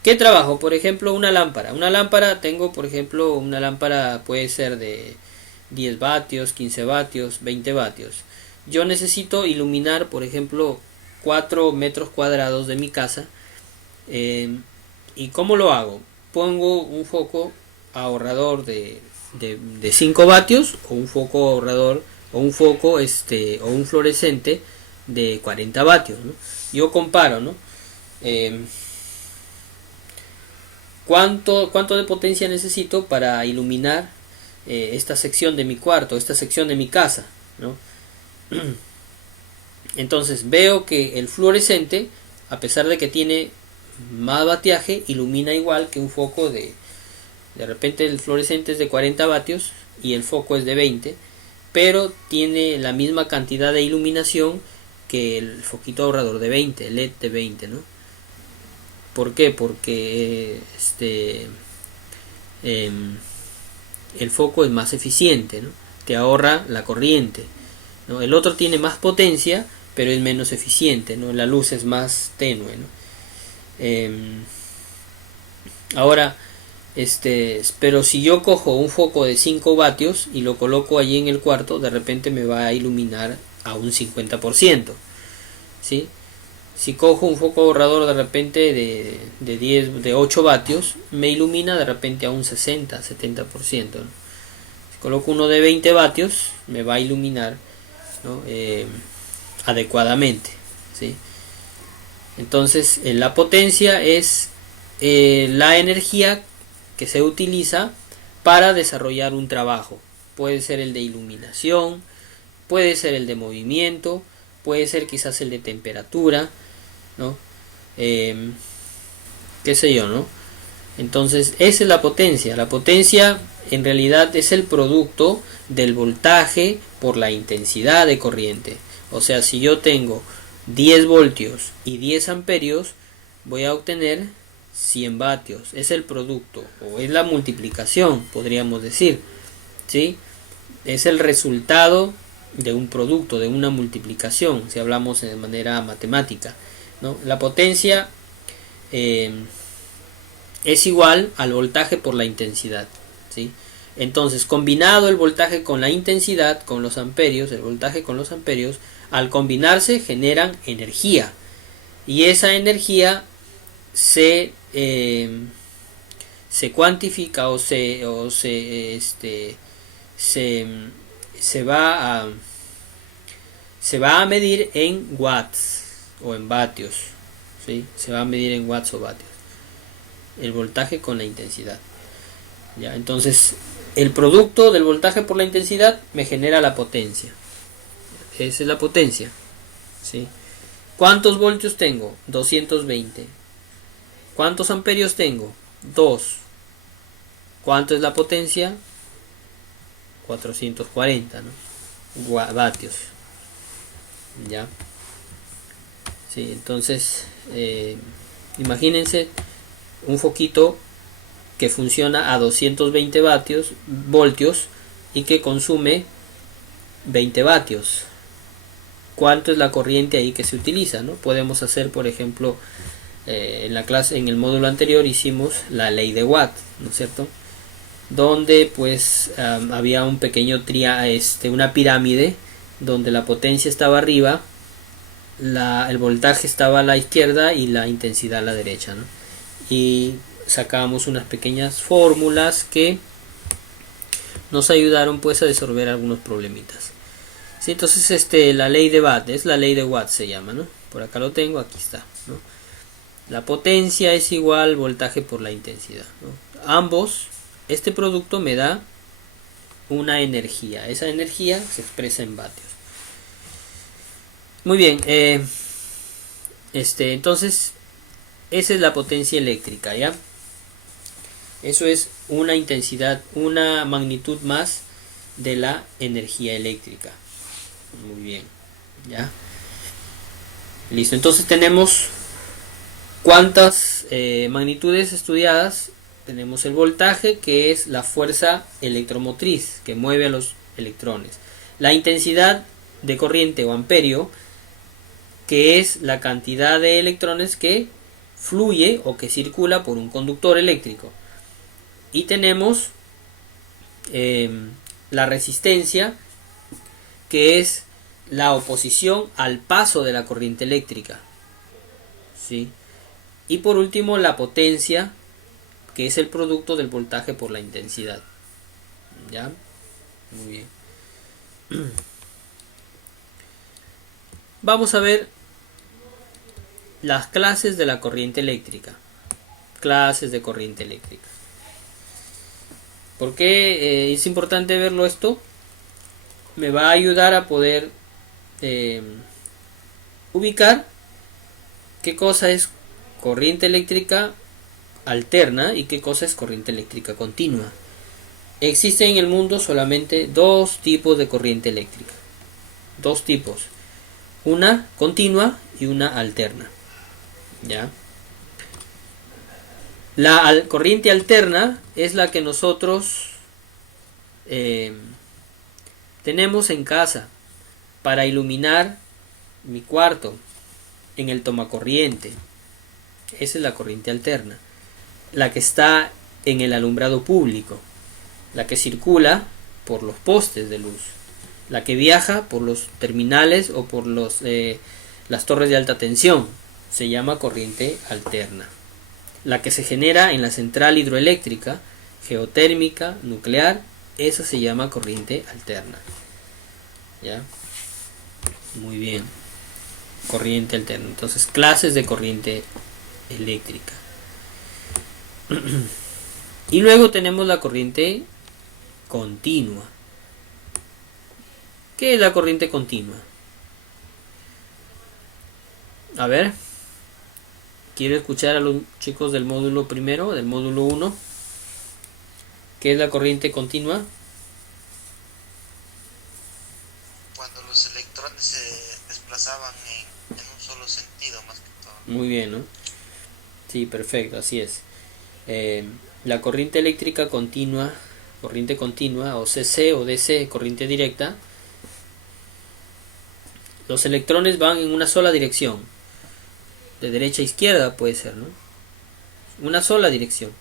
¿Qué trabajo? Por ejemplo, una lámpara. Una lámpara, tengo, por ejemplo, una lámpara puede ser de 10 vatios, 15 vatios, 20 vatios. Yo necesito iluminar, por ejemplo, 4 metros cuadrados de mi casa. ¿Y cómo lo hago? Pongo un foco ahorrador de 5 vatios o un foco ahorrador o un foco o un fluorescente de 40 vatios, ¿no? Yo comparo, ¿no? ¿Cuánto de potencia necesito para iluminar esta sección de mi cuarto, esta sección de mi casa, ¿no? Entonces veo que el fluorescente, a pesar de que tiene más vatiaje, ilumina igual que un foco de repente el fluorescente es de 40 vatios y el foco es de 20, pero tiene la misma cantidad de iluminación que el foquito ahorrador de 20, LED de 20, ¿no? ¿Por qué? Porque el foco es más eficiente, ¿no? Te ahorra la corriente, ¿no? El otro tiene más potencia, pero es menos eficiente, ¿no? La luz es más tenue, ¿no? Ahora, pero si yo cojo un foco de 5 vatios y lo coloco allí en el cuarto, de repente me va a iluminar a un 50%, ¿sí? Si cojo un foco ahorrador de repente de 8 vatios, me ilumina de repente a un 60-70%, ¿no? Si coloco uno de 20 vatios, me va a iluminar, ¿no? Adecuadamente, ¿sí? Entonces, la potencia es la energía que se utiliza para desarrollar un trabajo. Puede ser el de iluminación, puede ser el de movimiento, puede ser quizás el de temperatura, ¿no? qué sé yo, ¿no? Entonces esa es la potencia. La potencia en realidad es el producto del voltaje por la intensidad de corriente. O sea, si yo tengo 10 voltios y 10 amperios, voy a obtener 100 vatios. Es el producto, o es la multiplicación, podríamos decir, ¿sí? Es el resultado de un producto, de una multiplicación, si hablamos de manera matemática, ¿no? La potencia es igual al voltaje por la intensidad, ¿sí? Entonces, combinado el voltaje con la intensidad, con los amperios, el voltaje con los amperios, al combinarse generan energía. Y esa energía se cuantifica se va a medir en watts o en vatios, ¿sí? Se va a medir en watts o vatios el voltaje con la intensidad, ¿ya? Entonces el producto del voltaje por la intensidad me genera la potencia. Esa es la potencia, ¿sí? ¿Cuántos voltios tengo? 220. ¿Cuántos amperios tengo? 2. ¿Cuánto es la potencia? 440, ¿no? Vatios, ¿ya? Sí, entonces imagínense un foquito que funciona a 220 voltios y que consume 20 vatios. ¿Cuánto es la corriente ahí que se utiliza, ¿no? Podemos hacer, por ejemplo, en la clase, en el módulo anterior hicimos la ley de Watt, ¿no es cierto? Donde pues había un pequeño una pirámide donde la potencia estaba arriba, el voltaje estaba a la izquierda y la intensidad a la derecha, ¿no? Y sacábamos unas pequeñas fórmulas que nos ayudaron pues a resolver algunos problemitas. Sí, entonces la ley de Watt es la ley de Watt, se llama, ¿no? Por acá lo tengo, aquí está, ¿no? La potencia es igual voltaje por la intensidad, ¿no? Ambos, este producto me da una energía. Esa energía se expresa en vatios. Muy bien, entonces esa es la potencia eléctrica, ¿ya? Eso es una intensidad, una magnitud más de la energía eléctrica. Muy bien, ¿ya? Listo, entonces tenemos ¿cuántas magnitudes estudiadas? Tenemos el voltaje, que es la fuerza electromotriz que mueve a los electrones. La intensidad de corriente o amperio, que es la cantidad de electrones que fluye o que circula por un conductor eléctrico. Y tenemos la resistencia, que es la oposición al paso de la corriente eléctrica, ¿sí? Y por último la potencia, que es el producto del voltaje por la intensidad, ¿ya? Muy bien. Vamos a ver las clases de la corriente eléctrica. Clases de corriente eléctrica. ¿Por qué es importante verlo esto? Me va a ayudar a poder ubicar qué cosa es corriente eléctrica alterna y qué cosa es corriente eléctrica continua. Existen en el mundo solamente dos tipos de corriente eléctrica. Dos tipos. Una continua y una alterna, ¿ya? La corriente alterna es la que nosotros tenemos en casa para iluminar mi cuarto en el tomacorriente. Esa es la corriente alterna. La que está en el alumbrado público, la que circula por los postes de luz, la que viaja por los terminales o por las torres de alta tensión, se llama corriente alterna. La que se genera en la central hidroeléctrica, geotérmica, nuclear, esa se llama corriente alterna, ¿ya? Muy bien, corriente alterna. Entonces, clases de corriente eléctrica. Y luego tenemos la corriente continua. ¿Qué es la corriente continua? A ver, quiero escuchar a los chicos del módulo primero, del módulo 1, ¿qué es la corriente continua? Cuando los electrones se desplazaban en un solo sentido, más que todo. Muy bien, ¿no? Sí, perfecto, así es. La corriente eléctrica continua, corriente continua, o CC o DC, corriente directa, los electrones van en una sola dirección, de derecha a izquierda puede ser, ¿no? Una sola dirección.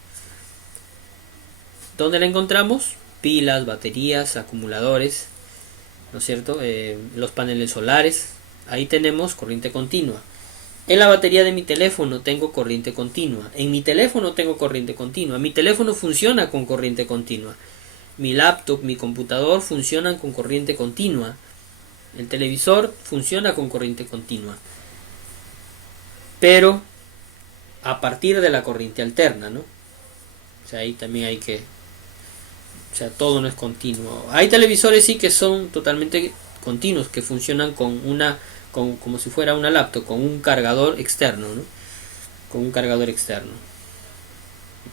¿Dónde la encontramos? Pilas, baterías, acumuladores, ¿no es cierto? Los paneles solares, ahí tenemos corriente continua. En la batería de mi teléfono tengo corriente continua. En mi teléfono tengo corriente continua. Mi teléfono funciona con corriente continua. Mi laptop, mi computador funcionan con corriente continua. El televisor funciona con corriente continua. Pero a partir de la corriente alterna, ¿no? O sea, ahí también hay que... O sea, todo no es continuo. Hay televisores sí que son totalmente continuos, que funcionan con una... como si fuera una laptop, con un cargador externo, ¿no? Con un cargador externo.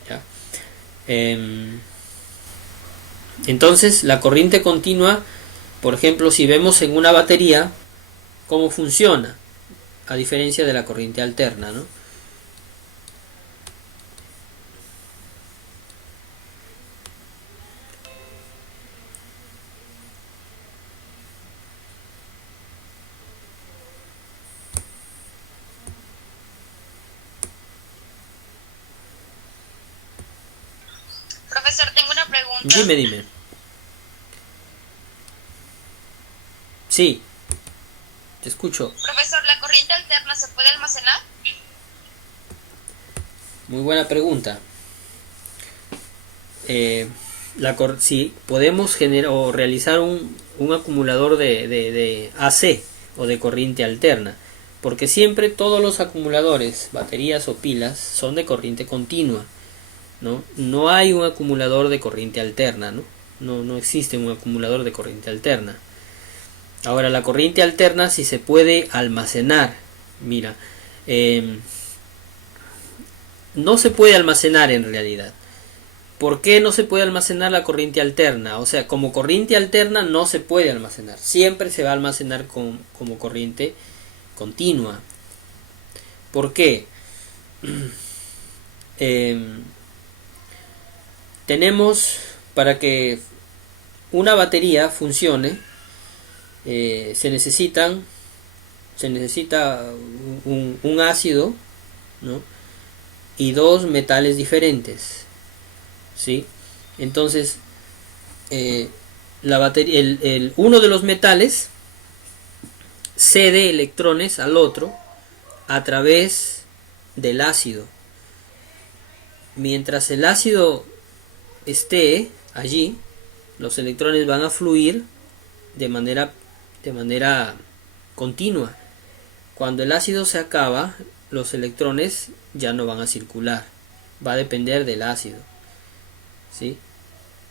¿Ya? Entonces, la corriente continua, por ejemplo, si vemos en una batería, ¿cómo funciona? A diferencia de la corriente alterna, ¿no? Profesor, tengo una pregunta. Dime. Sí, te escucho. Profesor, ¿la corriente alterna se puede almacenar? Muy buena pregunta. Si podemos generar o realizar un acumulador de AC o de corriente alterna, porque siempre todos los acumuladores, baterías o pilas son de corriente continua, ¿no? No hay un acumulador de corriente alterna, ¿no? No existe un acumulador de corriente alterna. Ahora, la corriente alterna sí se puede almacenar. Mira, no se puede almacenar en realidad. ¿Por qué no se puede almacenar la corriente alterna? O sea, como corriente alterna no se puede almacenar. Siempre se va a almacenar como corriente continua. ¿Por qué? Tenemos, para que una batería funcione, se necesita un ácido, ¿no? Y dos metales diferentes, ¿sí? Entonces, la batería, uno de los metales cede electrones al otro a través del ácido. Mientras el ácido esté allí, los electrones van a fluir de manera continua. Cuando el ácido se acaba, los electrones ya no van a circular. Va a depender del ácido, ¿sí?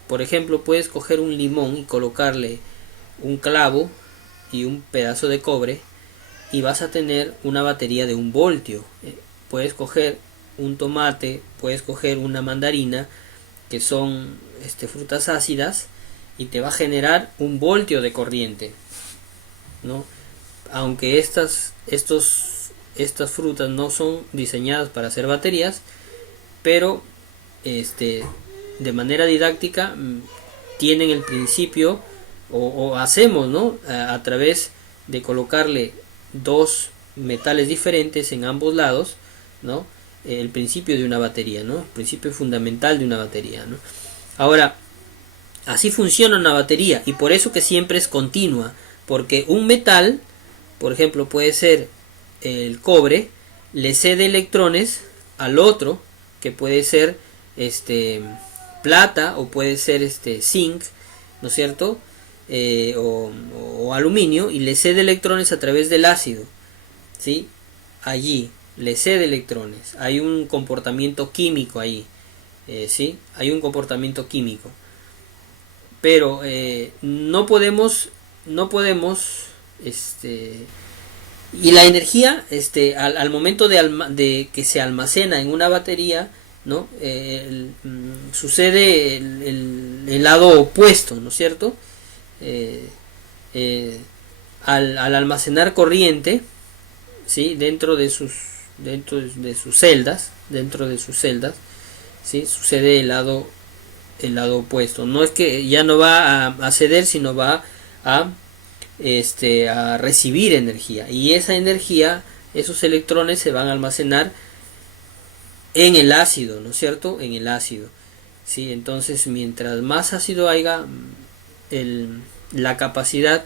Por ejemplo, puedes coger un limón y colocarle un clavo y un pedazo de cobre y vas a tener una batería de 1 voltio. Puedes coger un tomate, puedes coger una mandarina, que son frutas ácidas, y te va a generar 1 voltio de corriente, ¿no? Aunque estas frutas no son diseñadas para hacer baterías, pero de manera didáctica tienen el principio, o hacemos, ¿no? A través de colocarle dos metales diferentes en ambos lados, ¿no? El principio de una batería, ¿no? El principio fundamental de una batería, ¿no? Ahora, así funciona una batería, y por eso que siempre es continua, porque un metal, por ejemplo, puede ser el cobre, le cede electrones al otro, que puede ser plata, o puede ser zinc, ¿no es cierto? O aluminio, y le cede electrones a través del ácido, ¿sí? Allí le cede electrones. Hay un comportamiento químico ahí, ¿sí? Hay un comportamiento químico. Pero no podemos Y la energía, al momento de que se almacena en una batería, ¿no? Sucede el lado opuesto, ¿no es cierto? Al almacenar corriente, ¿sí? dentro de sus celdas, ¿sí? Sucede el lado opuesto. No es que ya no va a ceder, sino va a recibir energía, y esa energía, esos electrones se van a almacenar en el ácido, ¿no es cierto? En el ácido, ¿sí? Entonces, mientras más ácido haya, la capacidad,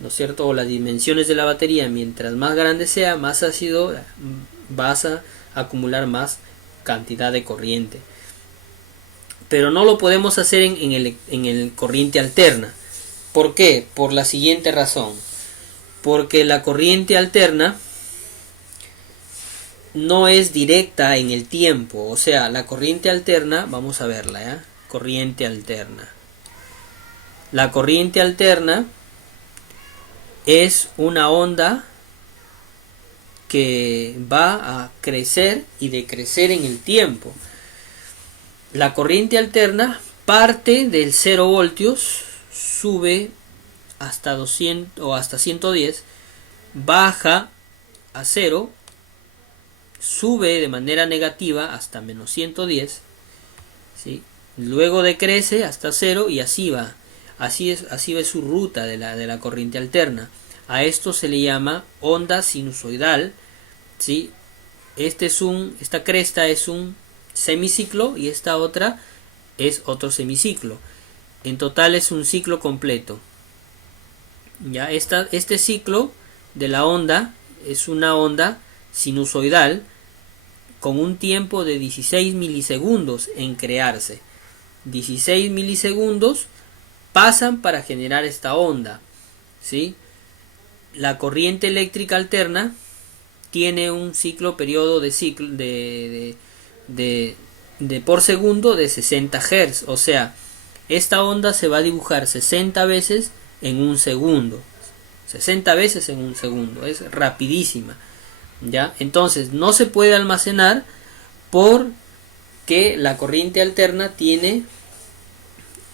¿no es cierto? O las dimensiones de la batería, mientras más grande sea, más ácido, vas a acumular más cantidad de corriente. Pero no lo podemos hacer en el corriente alterna. ¿Por qué? Por la siguiente razón. Porque la corriente alterna no es directa en el tiempo. O sea, la corriente alterna, vamos a verla, ¿ya? Corriente alterna. La corriente alterna es una onda que va a crecer y decrecer en el tiempo. La corriente alterna parte del 0 voltios, sube hasta 200 o hasta 110, baja a 0, sube de manera negativa hasta menos 110, ¿sí? Luego decrece hasta 0 y así va. Así es su ruta de la corriente alterna. A esto se le llama onda sinusoidal, ¿sí? Esta cresta es un semiciclo y esta otra es otro semiciclo. En total es un ciclo completo. Ya este ciclo de la onda es una onda sinusoidal con un tiempo de 16 milisegundos en crearse. 16 milisegundos pasan para generar esta onda, ¿sí? La corriente eléctrica alterna tiene un periodo de por segundo de 60 Hz, o sea, esta onda se va a dibujar 60 veces en un segundo. 60 veces en un segundo, es rapidísima, ¿ya? Entonces no se puede almacenar porque la corriente alterna tiene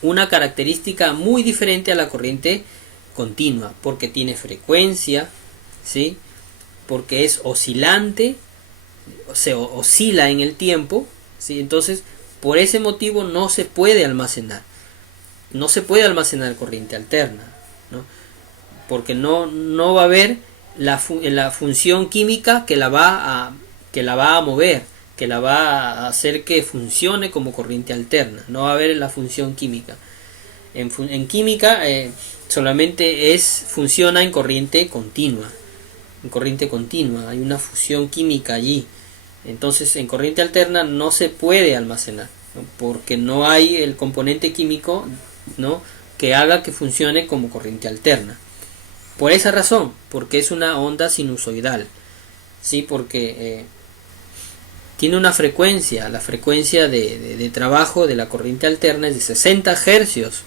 una característica muy diferente a la corriente continua, porque tiene frecuencia, ¿sí? Porque es oscilante, se oscila en el tiempo, ¿sí? Entonces, por ese motivo no se puede almacenar. No se puede almacenar corriente alterna, ¿no? Porque no va a haber la función química que la va a mover, que la va a hacer que funcione como corriente alterna. No va a haber la función química. En química solamente funciona en corriente continua. En corriente continua hay una fusión química allí. Entonces en corriente alterna no se puede almacenar, ¿no? Porque no hay el componente químico, ¿no?, que haga que funcione como corriente alterna. Por esa razón, porque es una onda sinusoidal, ¿sí? Porque tiene una frecuencia, la frecuencia de trabajo de la corriente alterna es de 60 Hz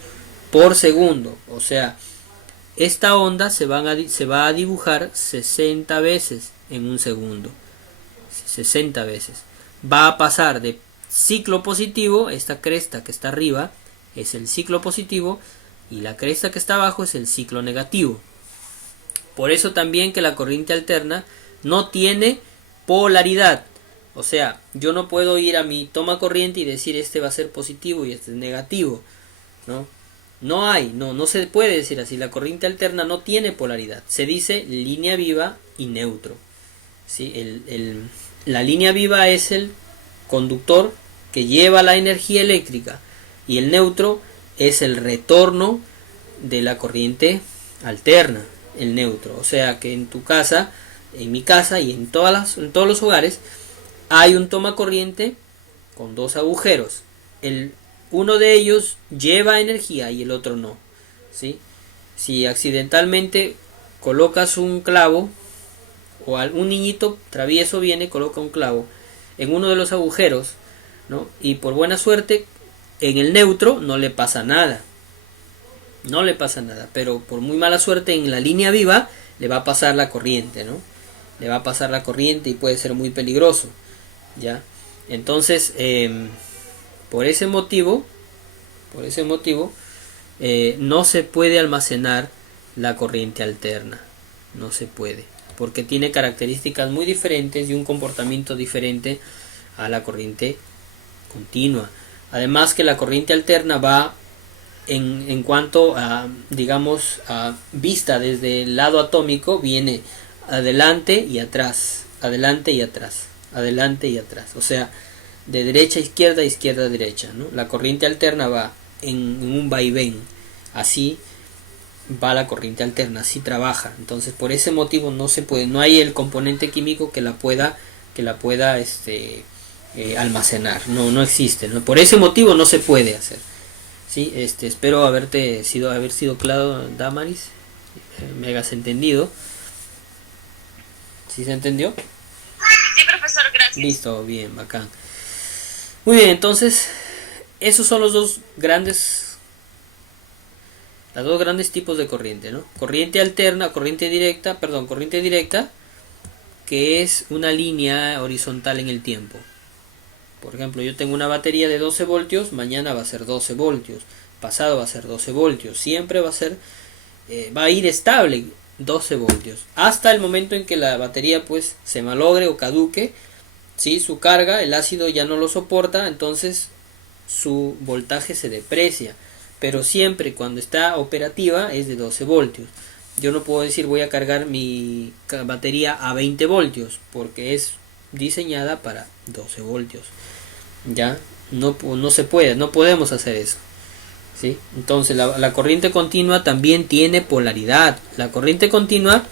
por segundo. O sea, esta onda se va a dibujar 60 veces en un segundo. 60 veces. Va a pasar de ciclo positivo, esta cresta que está arriba es el ciclo positivo y la cresta que está abajo es el ciclo negativo. Por eso también que la corriente alterna no tiene polaridad. O sea, yo no puedo ir a mi toma corriente y decir este va a ser positivo y este es negativo, ¿no? No se puede decir así. La corriente alterna no tiene polaridad. Se dice línea viva y neutro, ¿sí? La línea viva es el conductor que lleva la energía eléctrica y el neutro es el retorno de la corriente alterna, el neutro. O sea que en tu casa, en mi casa y en todos los hogares hay un toma corriente con dos agujeros. Uno de ellos lleva energía y el otro no, ¿sí? Si accidentalmente colocas un clavo o un niñito travieso viene, coloca un clavo en uno de los agujeros, ¿no?, y por buena suerte en el neutro no le pasa nada, pero por muy mala suerte en la línea viva le va a pasar la corriente, ¿no? le va a pasar la corriente y puede ser muy peligroso, ¿ya? Entonces, por ese motivo, no se puede almacenar la corriente alterna, no se puede, porque tiene características muy diferentes y un comportamiento diferente a la corriente continua. Además que la corriente alterna va en cuanto a, digamos, a vista desde el lado atómico, viene adelante y atrás, adelante y atrás, adelante y atrás, o sea, de derecha a izquierda, izquierda a derecha, ¿no? La corriente alterna va en un vaivén, así va la corriente alterna, así trabaja. Entonces, por ese motivo no se puede, no hay el componente químico que la pueda almacenar, no existe, ¿no? Por ese motivo no se puede hacer. Sí, espero haber sido claro, Damaris, me hagas entendido. ¿Sí se entendió? Sí, profesor, gracias. Listo, bien, bacán. Muy bien, entonces esos son las dos grandes tipos de corriente, ¿no? Corriente alterna, corriente directa, que es una línea horizontal en el tiempo. Por ejemplo, yo tengo una batería de 12 voltios, mañana va a ser 12 voltios, pasado va a ser 12 voltios, siempre va a ir estable 12 voltios, hasta el momento en que la batería pues se malogre o caduque, ¿sí? Su carga, el ácido ya no lo soporta, entonces su voltaje se deprecia, pero siempre cuando está operativa es de 12 voltios. Yo no puedo decir voy a cargar mi batería a 20 voltios, porque es diseñada para 12 voltios. Ya no se puede, no podemos hacer eso, ¿sí? Entonces la corriente continua también tiene polaridad. La corriente continua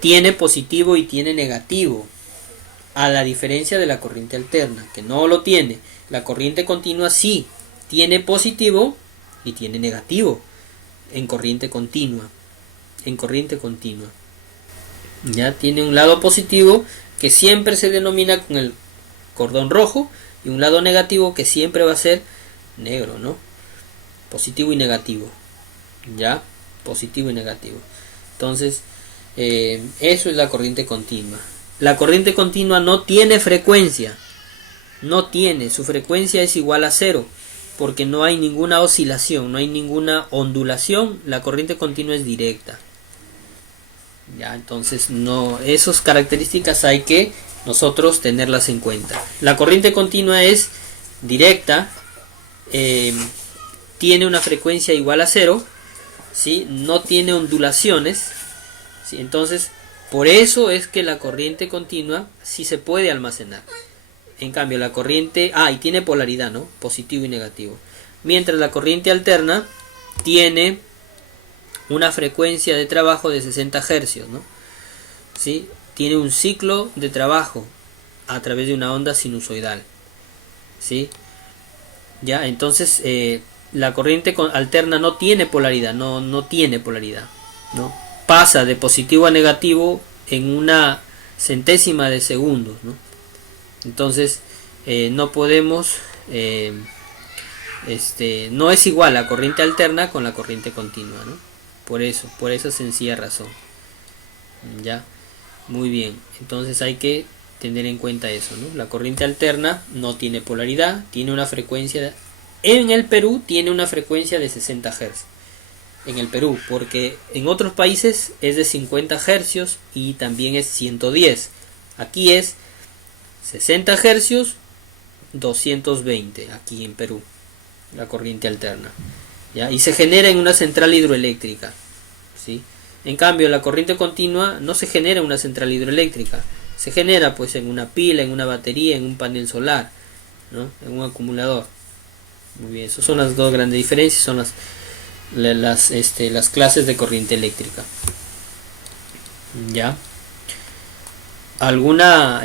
tiene positivo y tiene negativo, a la diferencia de la corriente alterna, que no lo tiene. La corriente continua sí tiene positivo y tiene negativo en corriente continua. Ya tiene un lado positivo que siempre se denomina con el cordón rojo y un lado negativo que siempre va a ser negro, ¿no? Positivo y negativo, ya, positivo y negativo. Entonces, eso es la corriente continua. La corriente continua no tiene frecuencia, su frecuencia es igual a cero, porque no hay ninguna oscilación, no hay ninguna ondulación. La corriente continua es directa. Ya, entonces esas características hay que nosotros tenerlas en cuenta. La corriente continua es directa, tiene una frecuencia igual a cero, ¿sí? No tiene ondulaciones, ¿sí? Entonces, por eso es que la corriente continua sí se puede almacenar. En cambio, la corriente... y tiene polaridad, ¿no? Positivo y negativo. Mientras la corriente alterna tiene una frecuencia de trabajo de 60 hercios, ¿no? ¿Sí? Tiene un ciclo de trabajo a través de una onda sinusoidal, ¿sí? Ya, entonces la corriente alterna no tiene polaridad, no tiene polaridad, ¿no? Pasa de positivo a negativo en una centésima de segundo, ¿no? Entonces no podemos no es igual la corriente alterna con la corriente continua, ¿no? Por esa sencilla razón. Ya, muy bien. Entonces hay que tener en cuenta eso, ¿no? La corriente alterna no tiene polaridad, tiene una frecuencia, en el Perú tiene una frecuencia de 60 Hz. En el Perú, porque en otros países es de 50 Hz y también es 110. Aquí es 60 Hz, 220 aquí en Perú, la corriente alterna, ¿ya? Y se genera en una central hidroeléctrica, ¿sí? En cambio, la corriente continua no se genera en una central hidroeléctrica, se genera pues en una pila, en una batería, en un panel solar, ¿no? En un acumulador. Muy bien, esas son las dos grandes diferencias, son las clases de corriente eléctrica. ¿Ya? ¿Alguna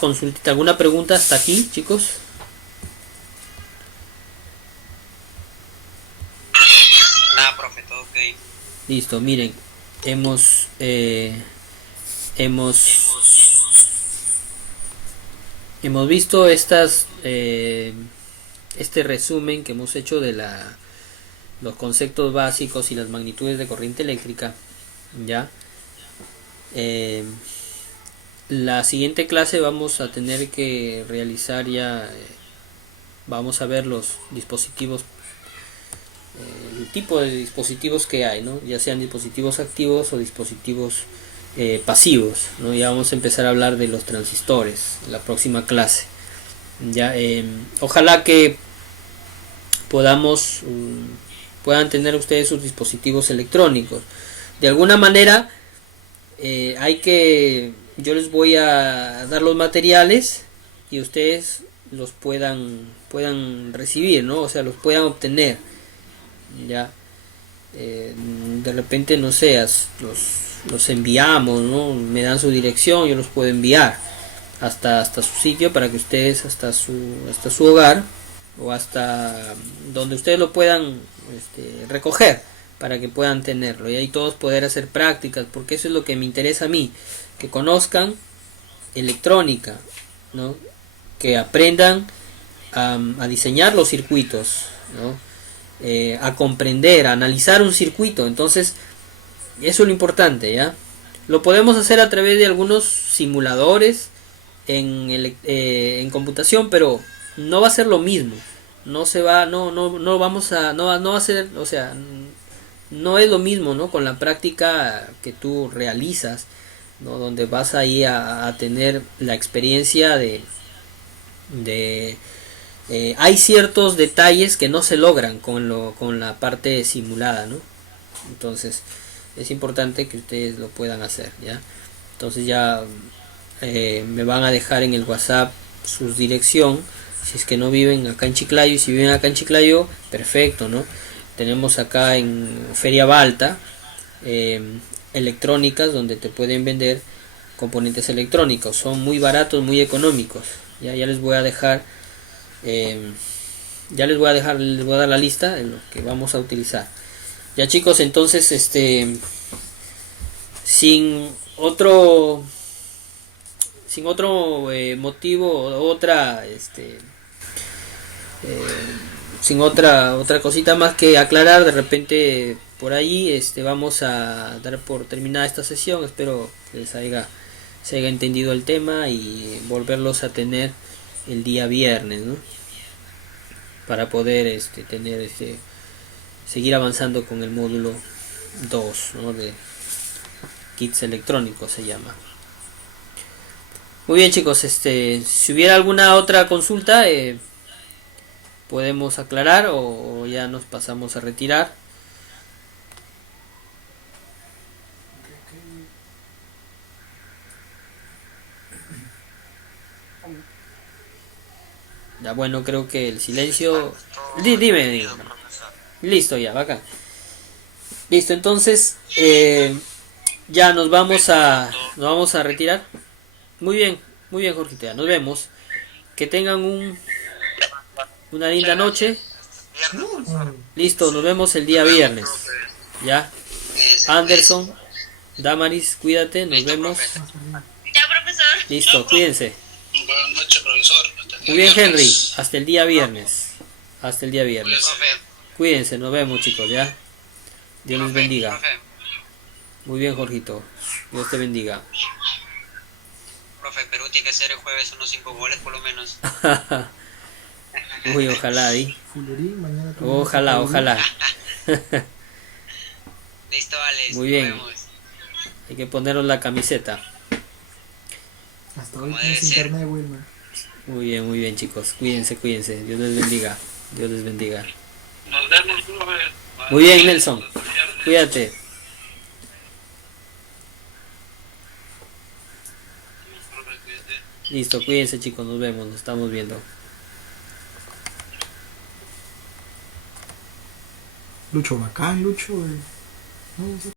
consultita, alguna pregunta hasta aquí, chicos? Nada, profe, todo ok. Listo, miren, hemos visto este resumen que hemos hecho de los conceptos básicos y las magnitudes de corriente eléctrica, ¿ya? Eh, la siguiente clase vamos a tener que realizar ya, vamos a ver los dispositivos, el tipo de dispositivos que hay, ¿no? Ya sean dispositivos activos o dispositivos pasivos, ¿no? Ya vamos a empezar a hablar de los transistores en la próxima clase. Ya, ojalá que puedan tener ustedes sus dispositivos electrónicos. De alguna manera yo les voy a dar los materiales y ustedes los puedan recibir, ¿no? O sea, los puedan obtener. Ya, de repente, no sé, los enviamos, ¿no? Me dan su dirección, yo los puedo enviar hasta su sitio para que ustedes hasta su hogar o hasta donde ustedes lo puedan recoger para que puedan tenerlo y ahí todos poder hacer prácticas, porque eso es lo que me interesa a mí, que conozcan electrónica, ¿no? Que aprendan a diseñar los circuitos, ¿no? A comprender, a analizar un circuito. Entonces eso es lo importante, ¿ya? Lo podemos hacer a través de algunos simuladores en computación, pero no va a ser lo mismo. No va a ser, o sea, no es lo mismo, ¿no? Con la práctica que tú realizas, ¿no? Donde vas ahí a tener la experiencia hay ciertos detalles que no se logran con la parte simulada, ¿no? Entonces es importante que ustedes lo puedan hacer, ¿ya? Entonces ya me van a dejar en el WhatsApp su dirección si es que no viven acá en Chiclayo, y si viven acá en Chiclayo, perfecto, ¿no? Tenemos acá en Feria Balta electrónicas donde te pueden vender componentes electrónicos, son muy baratos, muy económicos. Ya les voy a dejar les voy a dar la lista de lo que vamos a utilizar. Ya, chicos, entonces sin otro motivo, sin otra cosita más que aclarar, de repente por ahí vamos a dar por terminada esta sesión. Espero que se haya entendido el tema y volverlos a tener el día viernes, ¿no? Para poder seguir avanzando con el módulo 2, ¿no? De kits electrónicos se llama. Muy bien, chicos, si hubiera alguna otra consulta podemos aclarar o ya nos pasamos a retirar. Ya, bueno, creo que el silencio... Dime. Listo, ya, bacán. Listo, entonces ya nos vamos a retirar. Muy bien, Jorgito, ya nos vemos. Que tengan una linda noche. Listo, nos vemos el día viernes. Ya, Anderson, Damaris, cuídate, nos vemos. Ya, profesor. Listo, cuídense. Buenas noches, profesor. Muy bien, Henry, hasta el día viernes. Cuídense, nos vemos, chicos, ya. Dios les bendiga. Muy bien, Jorgito. Dios te bendiga. Profe, Perú tiene que hacer el jueves unos 5 goles por lo menos. Uy, ojalá, ¿eh? Fullerín, mañana Ojalá. Listo, Alex. Muy bien. Nos vemos. Hay que ponernos la camiseta. Hasta hoy Como tienes debe ser. internet, Wilmer. Muy bien, chicos. Cuídense. Dios les bendiga. Nos vemos, profe. Muy bien, Nelson. Cuídate. Listo, cuídense, chicos. Nos vemos. Nos estamos viendo. Lucho, bacán, Lucho. No,